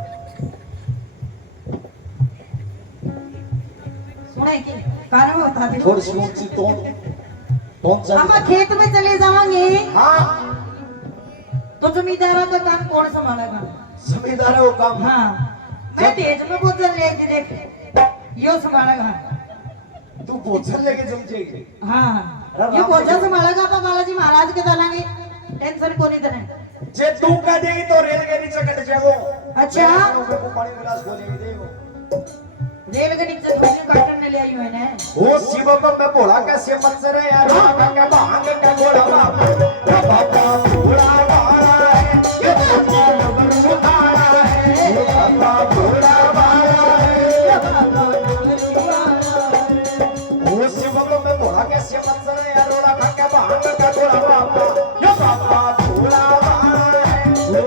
सुने की कारण बता दे थोड़ी सी ऊंची टोन सा हम खेत में चले जाएंगे हाँ तो जमींदारों का काम कौन संभालेगा जमींदार है वो काम हाँ मैं तेज में बोतल लेके देख यो संभालेगा तू बोझल लेके जम जाएगी हाँ ये बोझा संभालेगा तो बालाजी महाराज के डालेंगे टेंशन को नहीं देने जे तू कह देगी तो रेल के नीचे कट जाएगो अच्छा को पानी गिलास खोलेगी देखो रेल के नीचे धोने काटन ले आई है ना ओ शिव बम में बोला कैसे मंजर है यार का भांग का घोड़ा बाबा घोड़ा वाला है ये बाबा नंबर उठाना है ये बाबा घोड़ा वाला है ये बाबा ओ शिव बम में बोला कैसे मंजर है यार का भांग का घोड़ा बाबा ये बाबा घोड़ा वाला है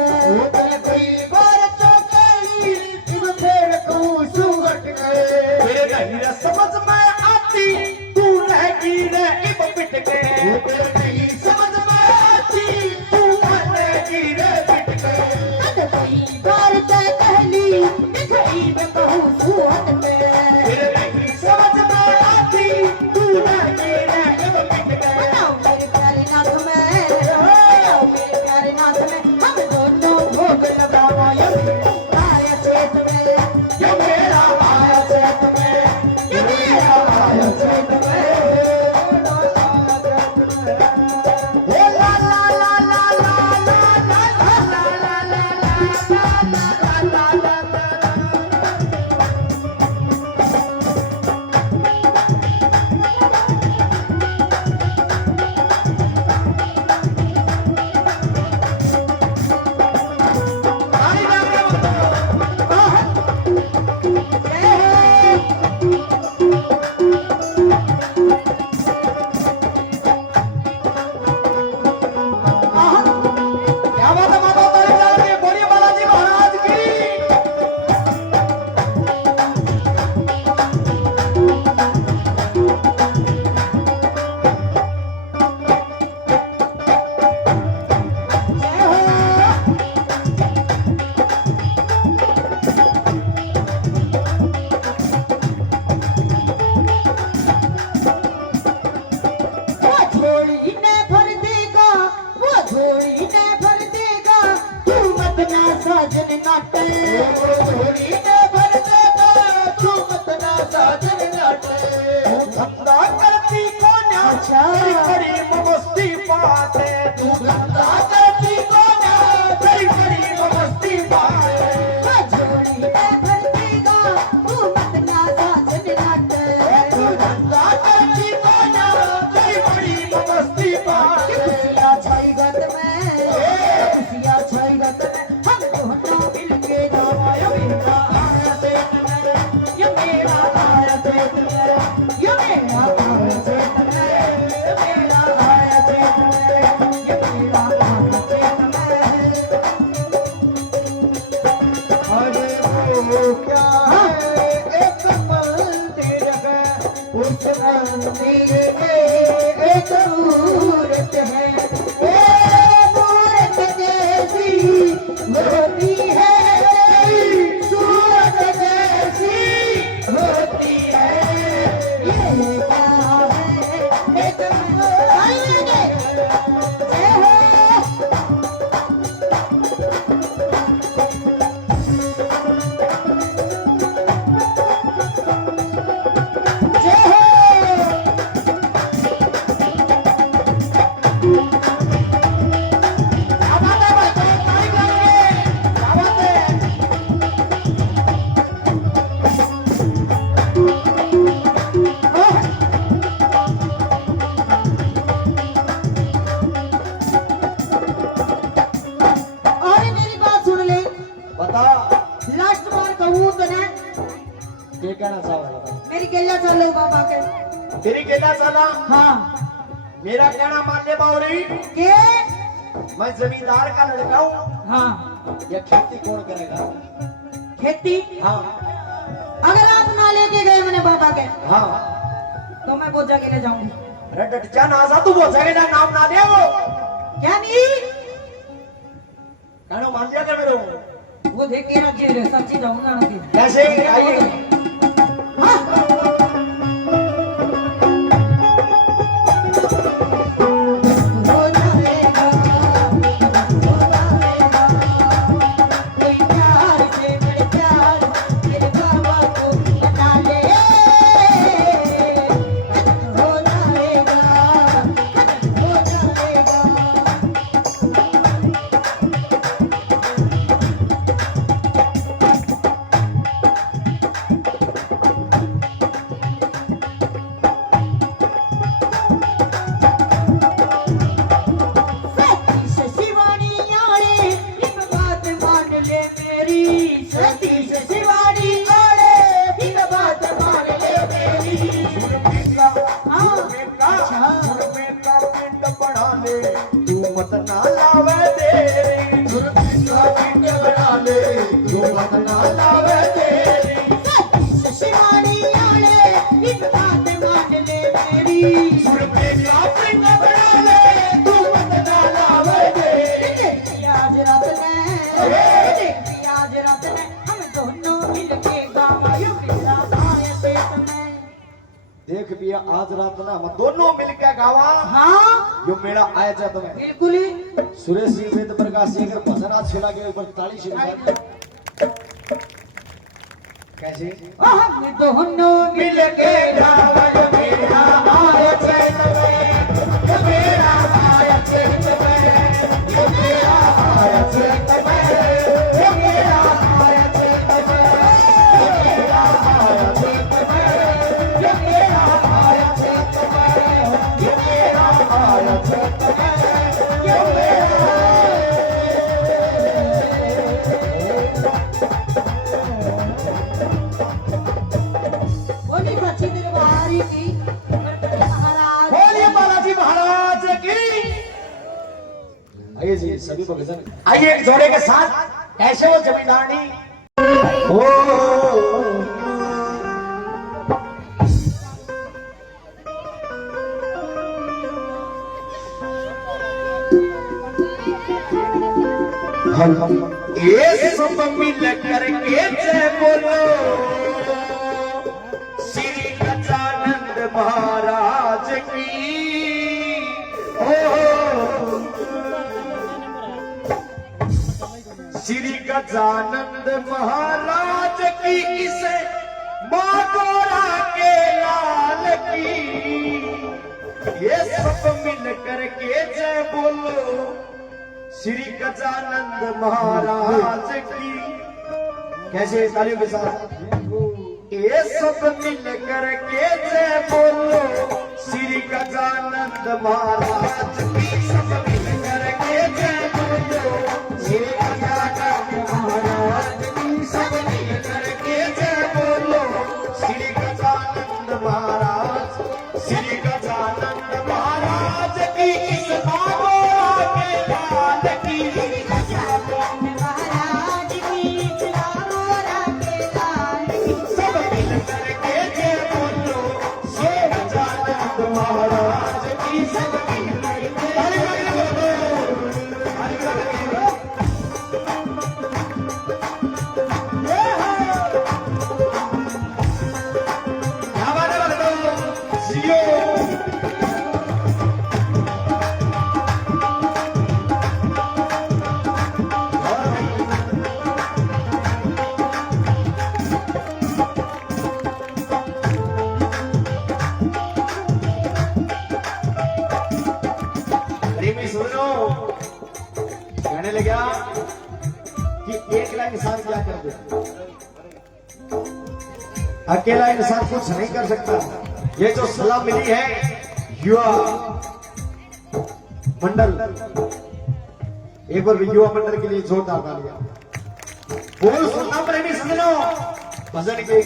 गए वो चल गई बार चौकेली इब फेर कहूँ सुगट गए तेरे नहीं रे समझ में आती तू रहेगी रे इब पिट के वो तेरे नहीं समझ में आती तू रहेगी रे पिट के चल गई बार चौकेली दिखाई मैं कहूँ सुगट गए तेरे नहीं समझ में आती तू रहेगी रे इब पिट के बताओ मेरे प्यारे नाथ में बताओ मेरे प्यारे नाथ में हम दोनों भोग लगावा आया चेत में ये मेरा आया चेत में ये मेरा आया चेत में ओ ला ला ला ला ला ला ला ला ला ला ला ला क्या बात है माता ताली बजा रही है बोलिए बालाजी महाराज की वो झोली ने भर देगा वो झोली ने भर देगा तू मत ना साजन नाटे वो झोली ने भर देगा तू मत ना साजन नाटे तू धंधा करती कौन अच्छा। तेरी बड़ी मस्ती पाते तू धंधा करती कौन तेरी बड़ी मस्ती पाते वो झोली ने भर देगा तू मत ना साजन नाटे तू धंधा करती कौन तेरी बड़ी मस्ती पाते खुशियाँ छाई गत में खुशियाँ छाई गत में हम दोनों मिलके जावा ये मेरा आया चेत में ये मेरा आया चेत में ये मेरा आया चेत में ये मेरा आया चेत में ये मेरा आया चेत में अरे वो क्या है एक मंदिर है उस मंदिर में एक मूरत है ए मूरत जैसी होती है सूरत जैसी होती है ये क्या है एक मंदिर है जय हो क्या बात है भाई तारीफ करेंगे क्या बात है अरे मेरी बात सुन ले बता लास्ट बार कहूँ तो ना ये कहना चाह रहा था मेरी गेला चलो बाबा के तेरी केला चला हाँ मेरा कहना मान ले बावरी के मैं जमींदार का लड़का हूँ हाँ ये खेती कौन करेगा खेती हाँ अगर आप ना लेके गए मैंने बाबा के हाँ तो मैं बोझा के ले जाऊंगी अरे डट जा ना तू बोल सकेगा नाम ना दे वो क्या नहीं कहना मान लिया कर मेरे को वो देख के रखिए रे सच्ची जाऊंगा ना कि कैसे आइए हाँ हो जाएगा कोई प्यार से मेरे प्यार मेरे बाबा को बता ले हो जाएगा हो जाएगा सतीश शिवानी आड़े एक बात मान ले मेरी सतीश शिवानी आड़े एक बात मान ले मेरी हाँ अच्छा तू मत ना लावे तेरी भी आज रात ना हम दोनों मिलकर गावा हाँ यो मेला आया जा तुम्हें बिल्कुल ही सुरेश सिंह वेद प्रकाश सिंह अगर भजन आज छिला के ऊपर ताली से कैसे हम दोनों मिलके गावल मेरा आया चैत में मेरा आया चैत में मेरा आया चैत में मेरा आया चैत में मेरा आया चैत में मेरा आया चैत में मेरा आया चैत बोली सच्ची दरबारी की गणपति महाराज बोलिए बालाजी महाराज की आइए जी सभी को भजन आइए एक जोड़े के साथ कैसे वो जमींदारनी ओ हम ये सब मिल करके जय बोलो श्री गजानंद महाराज की श्री गजानंद महाराज की इसे माँ गोरा के लाल की ये सब मिल करके जय बोलो श्री गजानंद महाराज की कैसे तालियों के साथ ये सब मिल करके जय बोलो श्री गजानंद महाराज की सब मिल करके जय बोलो श्री गजानंद महाराज की सब मिल करके जय बोलो श्री गजानंद महाराज श्री गजानंद महाराज की इस बाबा के लाल की महाराज की चलावरा के लाल की सब मिल करके जय बोलो श्री गजानंद महाराज की सब मिल करके कहने लगा कि एक लाइन इंसान क्या कर दे अकेला इंसान कुछ नहीं कर सकता ये जो सलाह मिली है युवा मंडल एक बार युवा मंडल के लिए जोरदार तालियां बोल सुनना प्रेमी समझो भजन के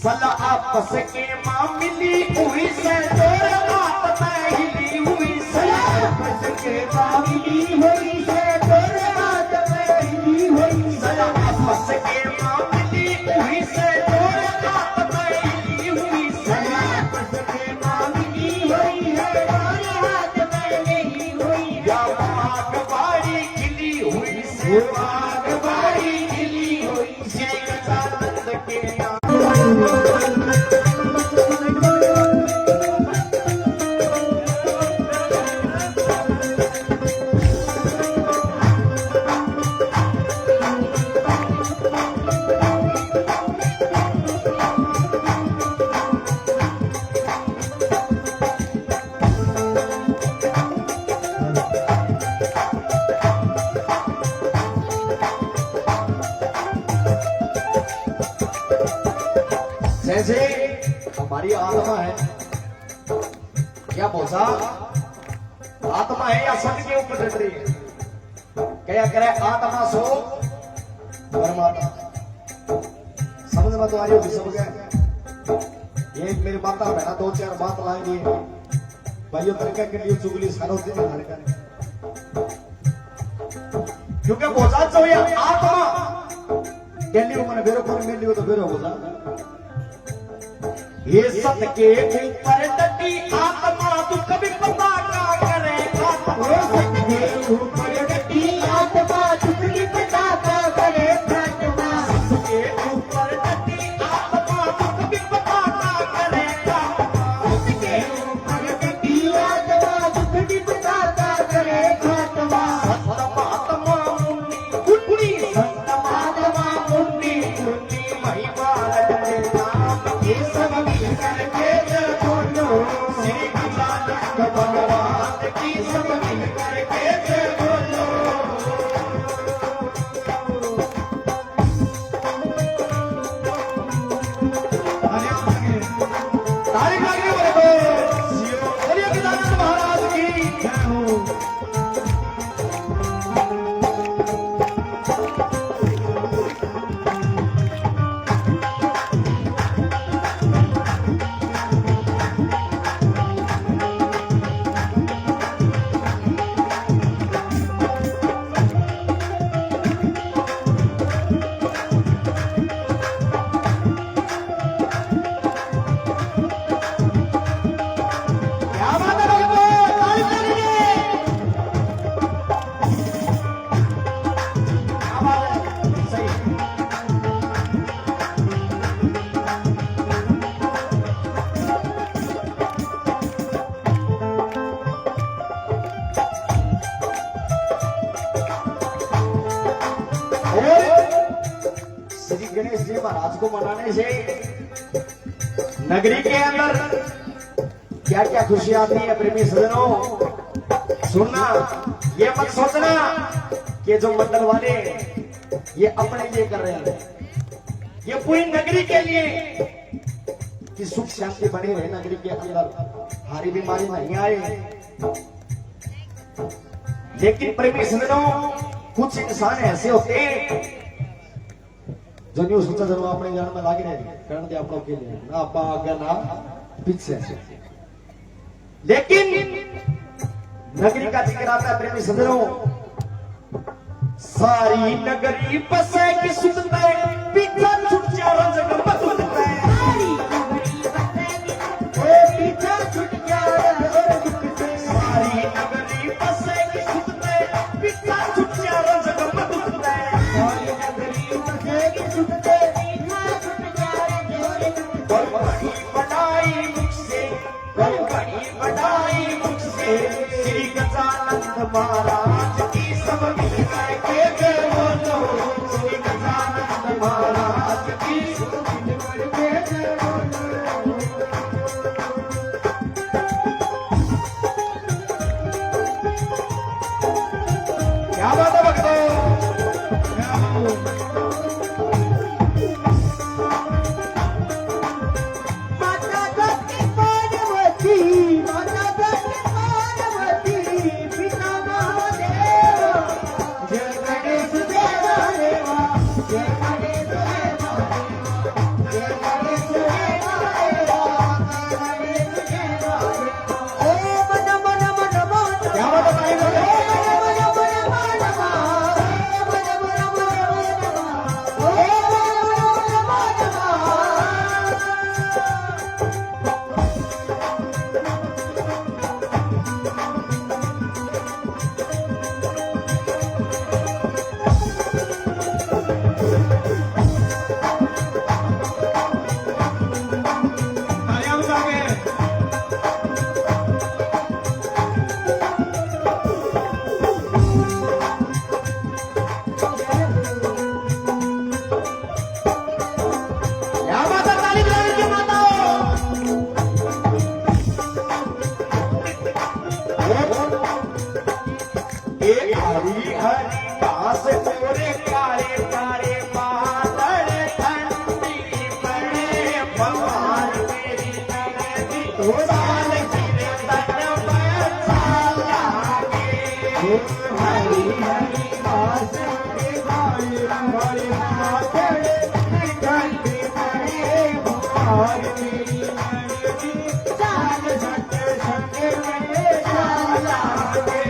सलाह आपस के मामली हुई से तोर बात में हिली हुई सलाह आपस के मामली हुई से तोर बात में हिली हुई सलाह आपस के मामली हुई से तोर बात में हिली हुई सलाह आपस के मामली हुई है तोर बात में हिली हुई या बागबाड़ी खिली हुई से बागबाड़ी खिली हुई से गजानंद के नाम जैसे हमारी आत्मा है क्या बोझा आत्मा है या सत्य के ऊपर डट रही है क्या करे आत्मा सो परमात्मा समझ में तो आ रही होगी सब क्या ये मेरी माता बहना दो चार बात लाएंगे भाइयों तरीके के लिए चुगली सारों दिन हर कर क्योंकि बोझा जो ये आत्मा कैली मैंने बेरो पर मिल लियो तो बेरो बोझा ये सत के ऊपर डटी आत्मा तू कभी पता क्या करे आत्मा सत के ऊपर डटी आत्मा तू कभी पता क्या करे आत्मा सत के ऊपर डटी आत्मा तू कभी पता क्या करे महाराज की सब मिल करके जय बोलो। तारीफ लगे बोले तो बोलिए गजानन महाराज की जय हो। क्या बात है भगवान, तारीफ लीजिए। क्या बात है, सही है। और श्री गणेश जी महाराज को मनाने से नगरी के अंदर क्या क्या खुशी आती है प्रेमी सजनों, सुनना। ये मत सोचना कि जो मंडल वाले ये अपने लिए कर रहे हैं, ये पूरी नगरी के लिए कि सुख शांति बनी रहे नगरी के अंदर, हारी बीमारी नहीं आए। लेकिन प्रेमी सजनों, कुछ इंसान ऐसे होते हैं जो न्यू सोचा जरूर अपने जान में लागे रहे करण दे आप लोग के लिए ना आपा आगे ना पीछे। लेकिन नगरी का जिक्र आता है प्रेमी सजनों, सारी नगरी बसे की सुनता है पीछा छुट जा जग मत सुनता है। सारी नगरी बसे की पीछा छुट जा सारी नगरी बसे की सुनता है पीछा छुट जा जग मत सुनता है। सारी नगरी बसे की सुनता है पीछा छुट जा बड़ी बनाई मुझसे बड़ी बनाई मुझसे श्री गजानन महाराज की सब मिल करके जय बोलो। श्री गजानन महाराज की सब मिल करके जय बोलो। क्या बात है भक्तों, माता गति पार्वती, माता गति पार्वती, पिता महादेव, जय गणेश देवा देवा, जय गणेश देवा देवा, जय गणेश देवा देवा, जय गणेश देवा देवा। ओम नमो नमो नमो। क्या बात है भाई, हरी हरी घास पूरे काले काले बादल ठंडी पड़े भगवान मेरी नगरी साल गिरे तन में साल आगे। हरी हरी घास पूरे काले काले बादल ठंडी पड़े भगवान मेरी नगरी साल सट सट में साल आगे।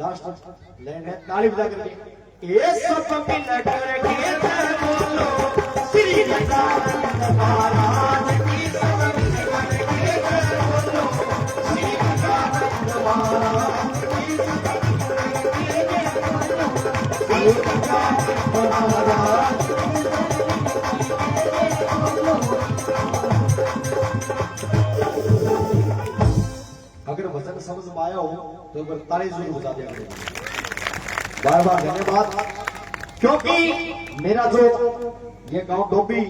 लास्ट लाइन है, ताली बजा करके ये सब मिल करके जय बोलो श्री गजानन महाराज की, सब मिल करके जय बोलो श्री गजानन महाराज की, सब मिल करके जय बोलो श्री गजानन महाराज। अगर वचन समझ में आया हो तो एक बार ताली जरूर बजा दिया करें। बार बार धन्यवाद, क्योंकि मेरा जो ये गांव डोबी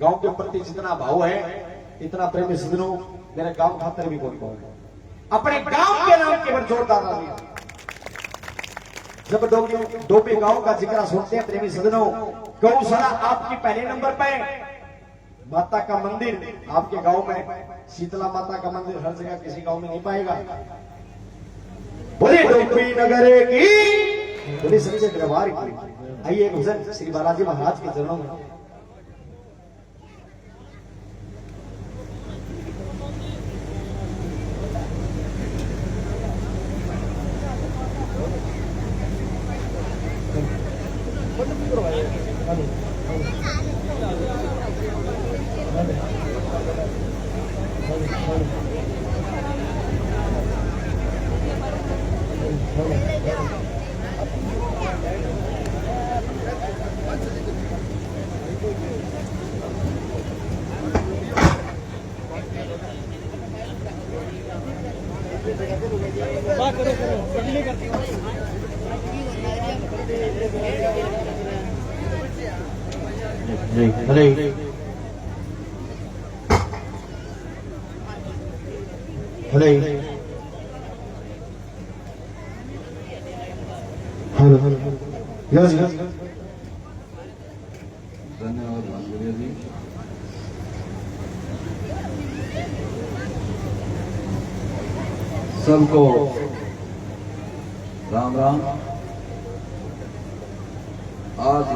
गांव के प्रति जितना भाव है, इतना प्रेमी सदनों मेरे गांव खातर भी कोई भाव है। अपने गांव के नाम के ऊपर जोरदार तालियां। जब डोबी गांव का जिक्र सुनते हैं प्रेमी सदनों, गौशाला आपकी पहले नंबर पे, माता का मंदिर आपके गांव में, शीतला माता का मंदिर हर जगह किसी गांव में नहीं पाएगा। बोले डोबी नगर की, बोले सच्चे दरबार की। आइए एक भजन श्री बालाजी महाराज के चरणों में। हरे हरे धन्यवाद भास्करिया जी। सबको राम राम। आज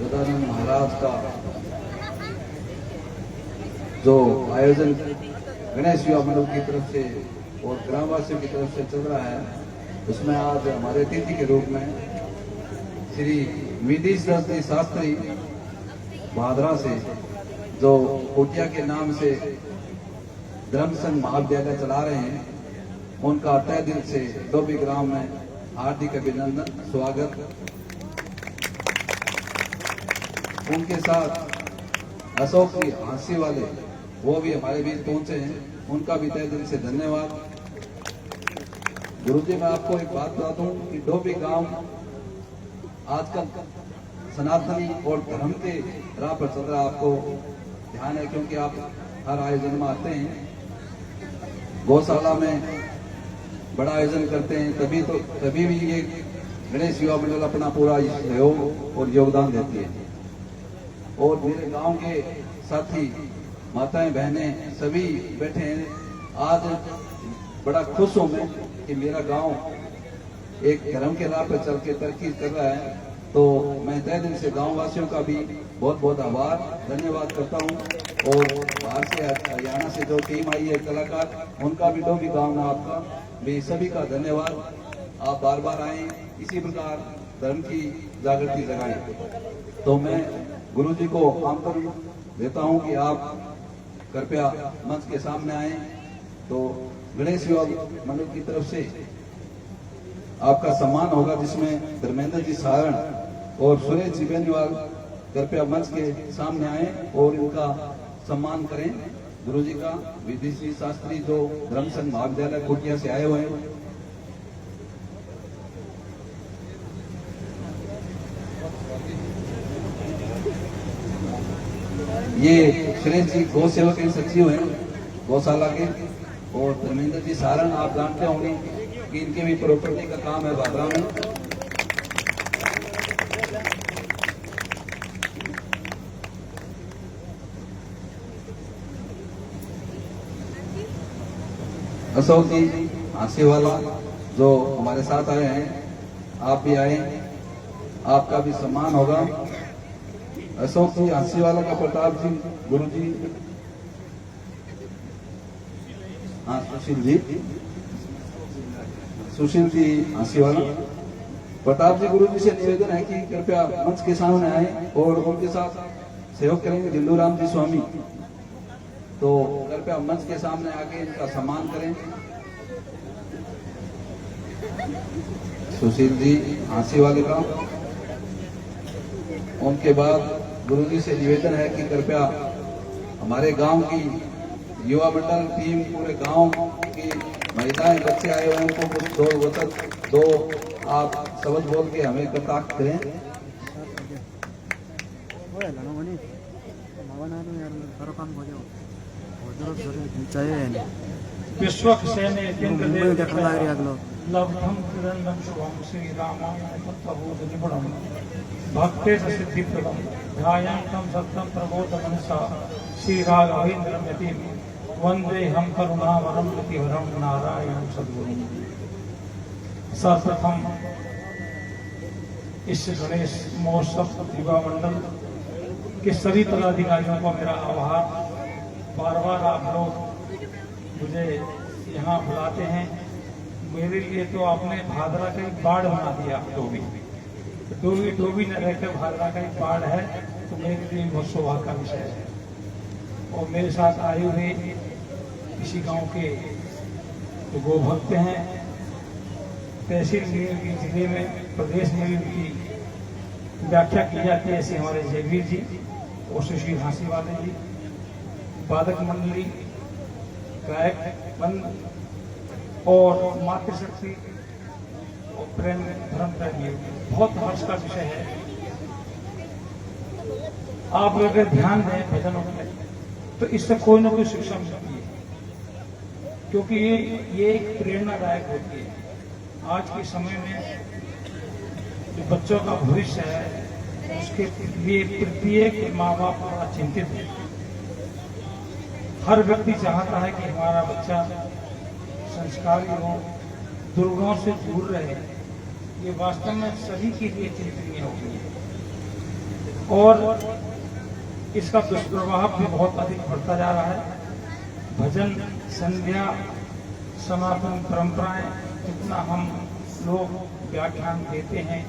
गजानन महाराज का जो आयोजन गणेश युवा मंडल की तरफ से और ग्रामवासियों की तरफ से चल रहा है, उसमें आज हमारे अतिथि के रूप में श्री विधि सरस्वती शास्त्री भादरा से, जो कोटिया के नाम से धर्म संघ महाविद्यालय चला रहे हैं, उनका तहे दिल से डोबी ग्राम में हार्दिक अभिनंदन, स्वागत। उनके साथ अशोक जी हांसी वाले, वो भी हमारे बीच पहुंचे हैं, उनका भी तहे दिल से धन्यवाद। गुरुजी, मैं आपको एक बात बता दूं कि डोबी गांव आजकल सनातनी और धर्म के राह पर चल रहा है। आपको ध्यान है, क्योंकि आप हर आयोजन में आते हैं, गौशाला में बड़ा आयोजन करते हैं, तभी भी ये गणेश युवा मंडल अपना पूरा सहयोग और योगदान देती है। और मेरे गांव के साथी, माताएं, बहनें सभी बैठे हैं। आज बड़ा खुश हूं मैं कि मेरा गांव एक धर्म के राह पर चल के तरक्की कर रहा है। तो मैं तहे दिल से गांव वासियों का भी बहुत बहुत आभार, धन्यवाद करता हूं। और बाहर से, हरियाणा से जो टीम आई है कलाकार, उनका भी डोबी गांव में आपका भी सभी का धन्यवाद। आप बार बार आए, इसी प्रकार धर्म की जागृति जगाएं। तो मैं गुरु जी को आमंत्रण देता हूं कि आप कृपया मंच के सामने आए। तो गणेश युवा मंडल की तरफ से आपका सम्मान होगा, जिसमें धर्मेंद्र जी सारण और सुरेश जी बेनीवाल कृपया मंच के सामने आए और इनका सम्मान करें। गुरु जी का विधि श्री शास्त्री जो धर्म संघ महाविद्यालय कोटिया से आए हुए हैं। ये सुरेश जी गौ सेवा के सचिव हैं गौशाला के, और धर्मेंद्र जी सारण आप जानते होंगे कि इनके भी प्रॉपर्टी का काम है भादरा में। अशोक जी हांसी वाला जो हमारे साथ आए हैं, आप भी आए, आपका भी सम्मान होगा। अशोक जी हांसी वाला का प्रताप जी, गुरु जी हाँ सुशील जी आशीवाला। प्रताप जी गुरु जी से निवेदन है कि कृपया मंच के सामने आए और उनके साथ सहयोग करेंगे दिल्लूराम जी स्वामी, तो कृपया मंच के सामने आके इनका सम्मान करें। सुशील जी आशीवाले का। उनके बाद गुरु जी से निवेदन है कि कृपया हमारे गांव की युवा मंडल टीम, पूरे गांव की महिलाएं बच्चे आए हुए हैं, उनको कुछ दो वचन दो आप शब्द बोल के हमें कटाक्ष करें। विश्वक्सेने लब्धम किरण्डं शुभं श्री रामायण तत्त्वबोध निपुणं भक्ते सिद्धिप्रदं ध्यायन्तं सत्यं प्रबोध मनसा श्री राघवेन्द्रं यतिं वंदे हम करुणावरं यतिवरं नारायणं सद्गुरुं। सर्वप्रथम इस गणेश महोत्सव युवा मंडल के सभी पदाधिकारियों को मेरा आभार। बार बार आप लोग मुझे यहाँ बुलाते हैं, मेरे लिए तो आपने भादरा का एक बाढ़ बना दिया। डोबी न रहकर भादरा का एक बाढ़ है, तो मेरे लिए बहुत सौभाग्य का विषय है। और मेरे साथ आए हुए इसी गांव के जो गो भक्त हैं, तहसील की जिले में प्रदेश में भी उनकी व्याख्या की जाती है, ऐसे हमारे जयवीर जी और सुशील हांसी वाले जी, वादक मंडली, गायक बंद और मातृशक्ति और प्रेम धर्म प्रेमी, बहुत हर्ष का विषय है। आप लोग अगर ध्यान दें भजनों में तो इससे कोई ना कोई शिक्षा मिलती है, क्योंकि ये एक प्रेरणादायक होती है। आज के समय में जो बच्चों का भविष्य है, उसके लिए प्रत्येक माँ बाप बड़ा चिंतित है। हर व्यक्ति चाहता है कि हमारा बच्चा संस्कारी हो, दुर्गुणों से दूर रहे। ये वास्तव में सभी के लिए चिंतनीय होगी और इसका दुष्प्रभाव भी बहुत अधिक बढ़ता जा रहा है। भजन, संध्या, सनातन परंपराएं जितना हम लोग व्याख्यान देते हैं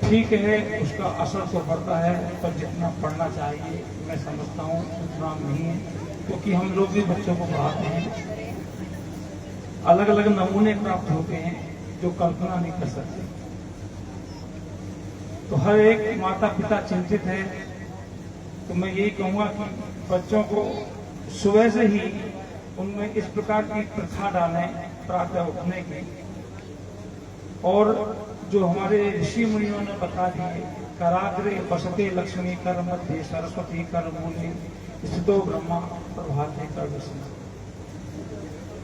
ठीक है, उसका असर तो पड़ता है, पर जितना पढ़ना चाहिए मैं समझता हूँ उतना नहीं है, क्योंकि हम लोग भी बच्चों को पढ़ाते हैं, अलग अलग नमूने प्राप्त होते हैं जो कल्पना नहीं कर सकते। तो हर एक माता पिता चिंतित है। तो मैं यही कहूँगा कि बच्चों को सुबह से ही उनमें इस प्रकार की प्रथा डालें प्रातः उठने की, और जो हमारे ऋषि मुनियों ने बता दिए, कराग्रे बसते लक्ष्मी कर मध्य सरस्वती कर मूले स्थितो ब्रह्मा प्रभाते कर विष्णु।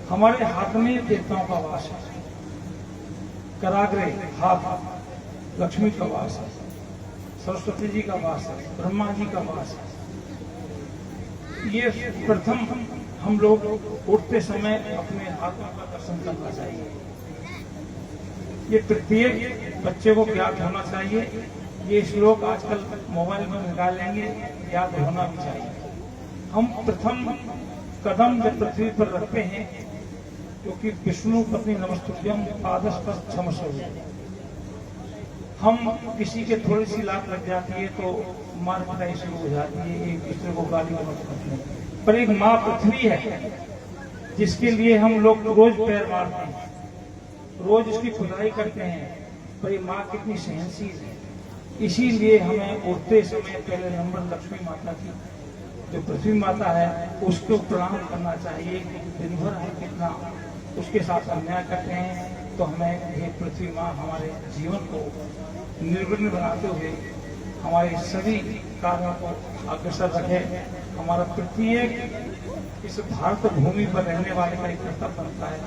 हमारे हाथ में देवताओं का वास है, कराग्रे हाथ लक्ष्मी का वास है, सरस्वती जी का वास है, ब्रह्मा जी का वास है। ये प्रथम हम लोग उठते समय अपने हाथों का दर्शन करना चाहिए। ये प्रत्येक बच्चे को याद होना चाहिए। ये श्लोक आजकल मोबाइल में निकाल लेंगे, याद होना भी चाहिए। हम प्रथम कदम जब पृथ्वी पर रखते हैं, क्योंकि विष्णु पत्नी नमस्तुभ्यम पादस्पर्श क्षमस्व, हम किसी के थोड़ी सी लात लग जाती है तो मार पिटाई शुरू हो जाती है, एक दूसरे को गाली गलौज करते हैं। पर एक माँ पृथ्वी है जिसके लिए हम लोग रोज पैर मारते हैं, रोज उसकी खुदाई करते हैं, पर ये माँ कितनी सहनशील है। इसीलिए हमें उठते समय पहले नंबर लक्ष्मी माता की जो पृथ्वी माता है उसको प्रणाम करना चाहिए। दिन भर हम कितना उसके साथ अन्याय करते हैं, तो हमें ये पृथ्वी माँ हमारे जीवन को निर्विघ्न बनाते हुए हमारे सभी कार्यों को अग्रसर रखे। हमारा प्रत्येक इस भारत भूमि पर रहने वाले का एक कर्तव्य बनता है,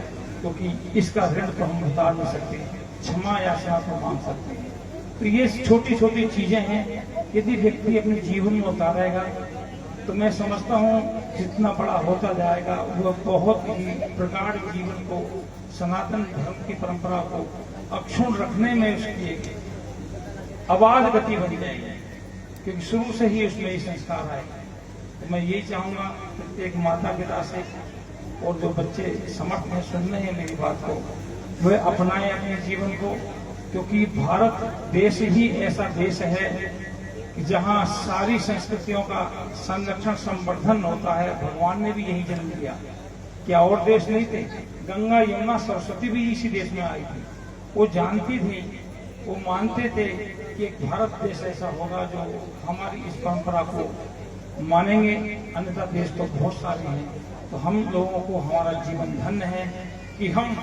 क्योंकि इसका ऋण तो हम उतार नहीं सकते, क्षमा याचना तो मांग सकते हैं। तो ये छोटी छोटी चीजें हैं, यदि व्यक्ति अपने जीवन में उतारेगा तो मैं समझता हूँ जितना बड़ा होता जाएगा वह बहुत ही प्रगाढ़ जीवन को, सनातन धर्म की परंपरा को अक्षुण रखने में उसकी एक अबाध गति बन जाएगी, क्योंकि शुरू से ही उसमें ये संस्कार आए। तो मैं यही चाहूंगा प्रत्येक माता पिता से और जो बच्चे समर्थ हैं, सुन रहे हैं मेरी बात को, वे अपनाएं अपने जीवन को, क्योंकि भारत देश ही ऐसा देश है कि जहाँ सारी संस्कृतियों का संरक्षण संवर्धन होता है। भगवान ने भी यही जन्म दिया, क्या और देश नहीं थे? गंगा यमुना सरस्वती भी इसी देश में आई थी। वो जानती थी, वो मानते थे कि एक भारत देश ऐसा होगा जो हमारी इस परंपरा को मानेंगे, अन्यथा देश तो बहुत सारे हैं। तो हम लोगों को हमारा जीवन धन्य है कि हम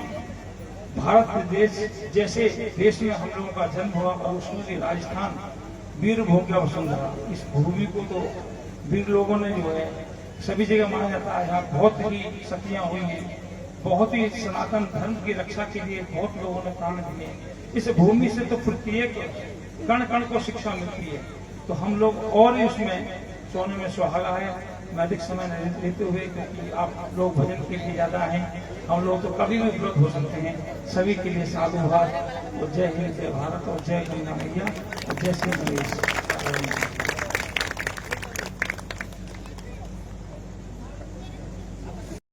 भारत देश जैसे देश में हम लोगों का जन्म हुआ, और उसमें भी राजस्थान वीरभूमि वसुंधरा, इस भूमि को तो वीर लोगों ने जो है सभी जगह माना जाता है। यहाँ बहुत ही शक्तियाँ हुई हैं, बहुत ही सनातन धर्म की रक्षा के लिए बहुत लोगों ने प्राण दिए। इस भूमि से तो प्रत्येक कण कण को शिक्षा मिलती है, तो हम लोग और उसमें सोने में सुहागा है। मैं अधिक समय नहीं लेते हुए, क्योंकि आप लोग भजन के लिए ज्यादा हैं, हम लोग तो कभी भी उपलब्ध हो सकते हैं। सभी के लिए साधुवाद और जय हिंद, जय भारत और जय गंगा मैया और जय श्री गणेश।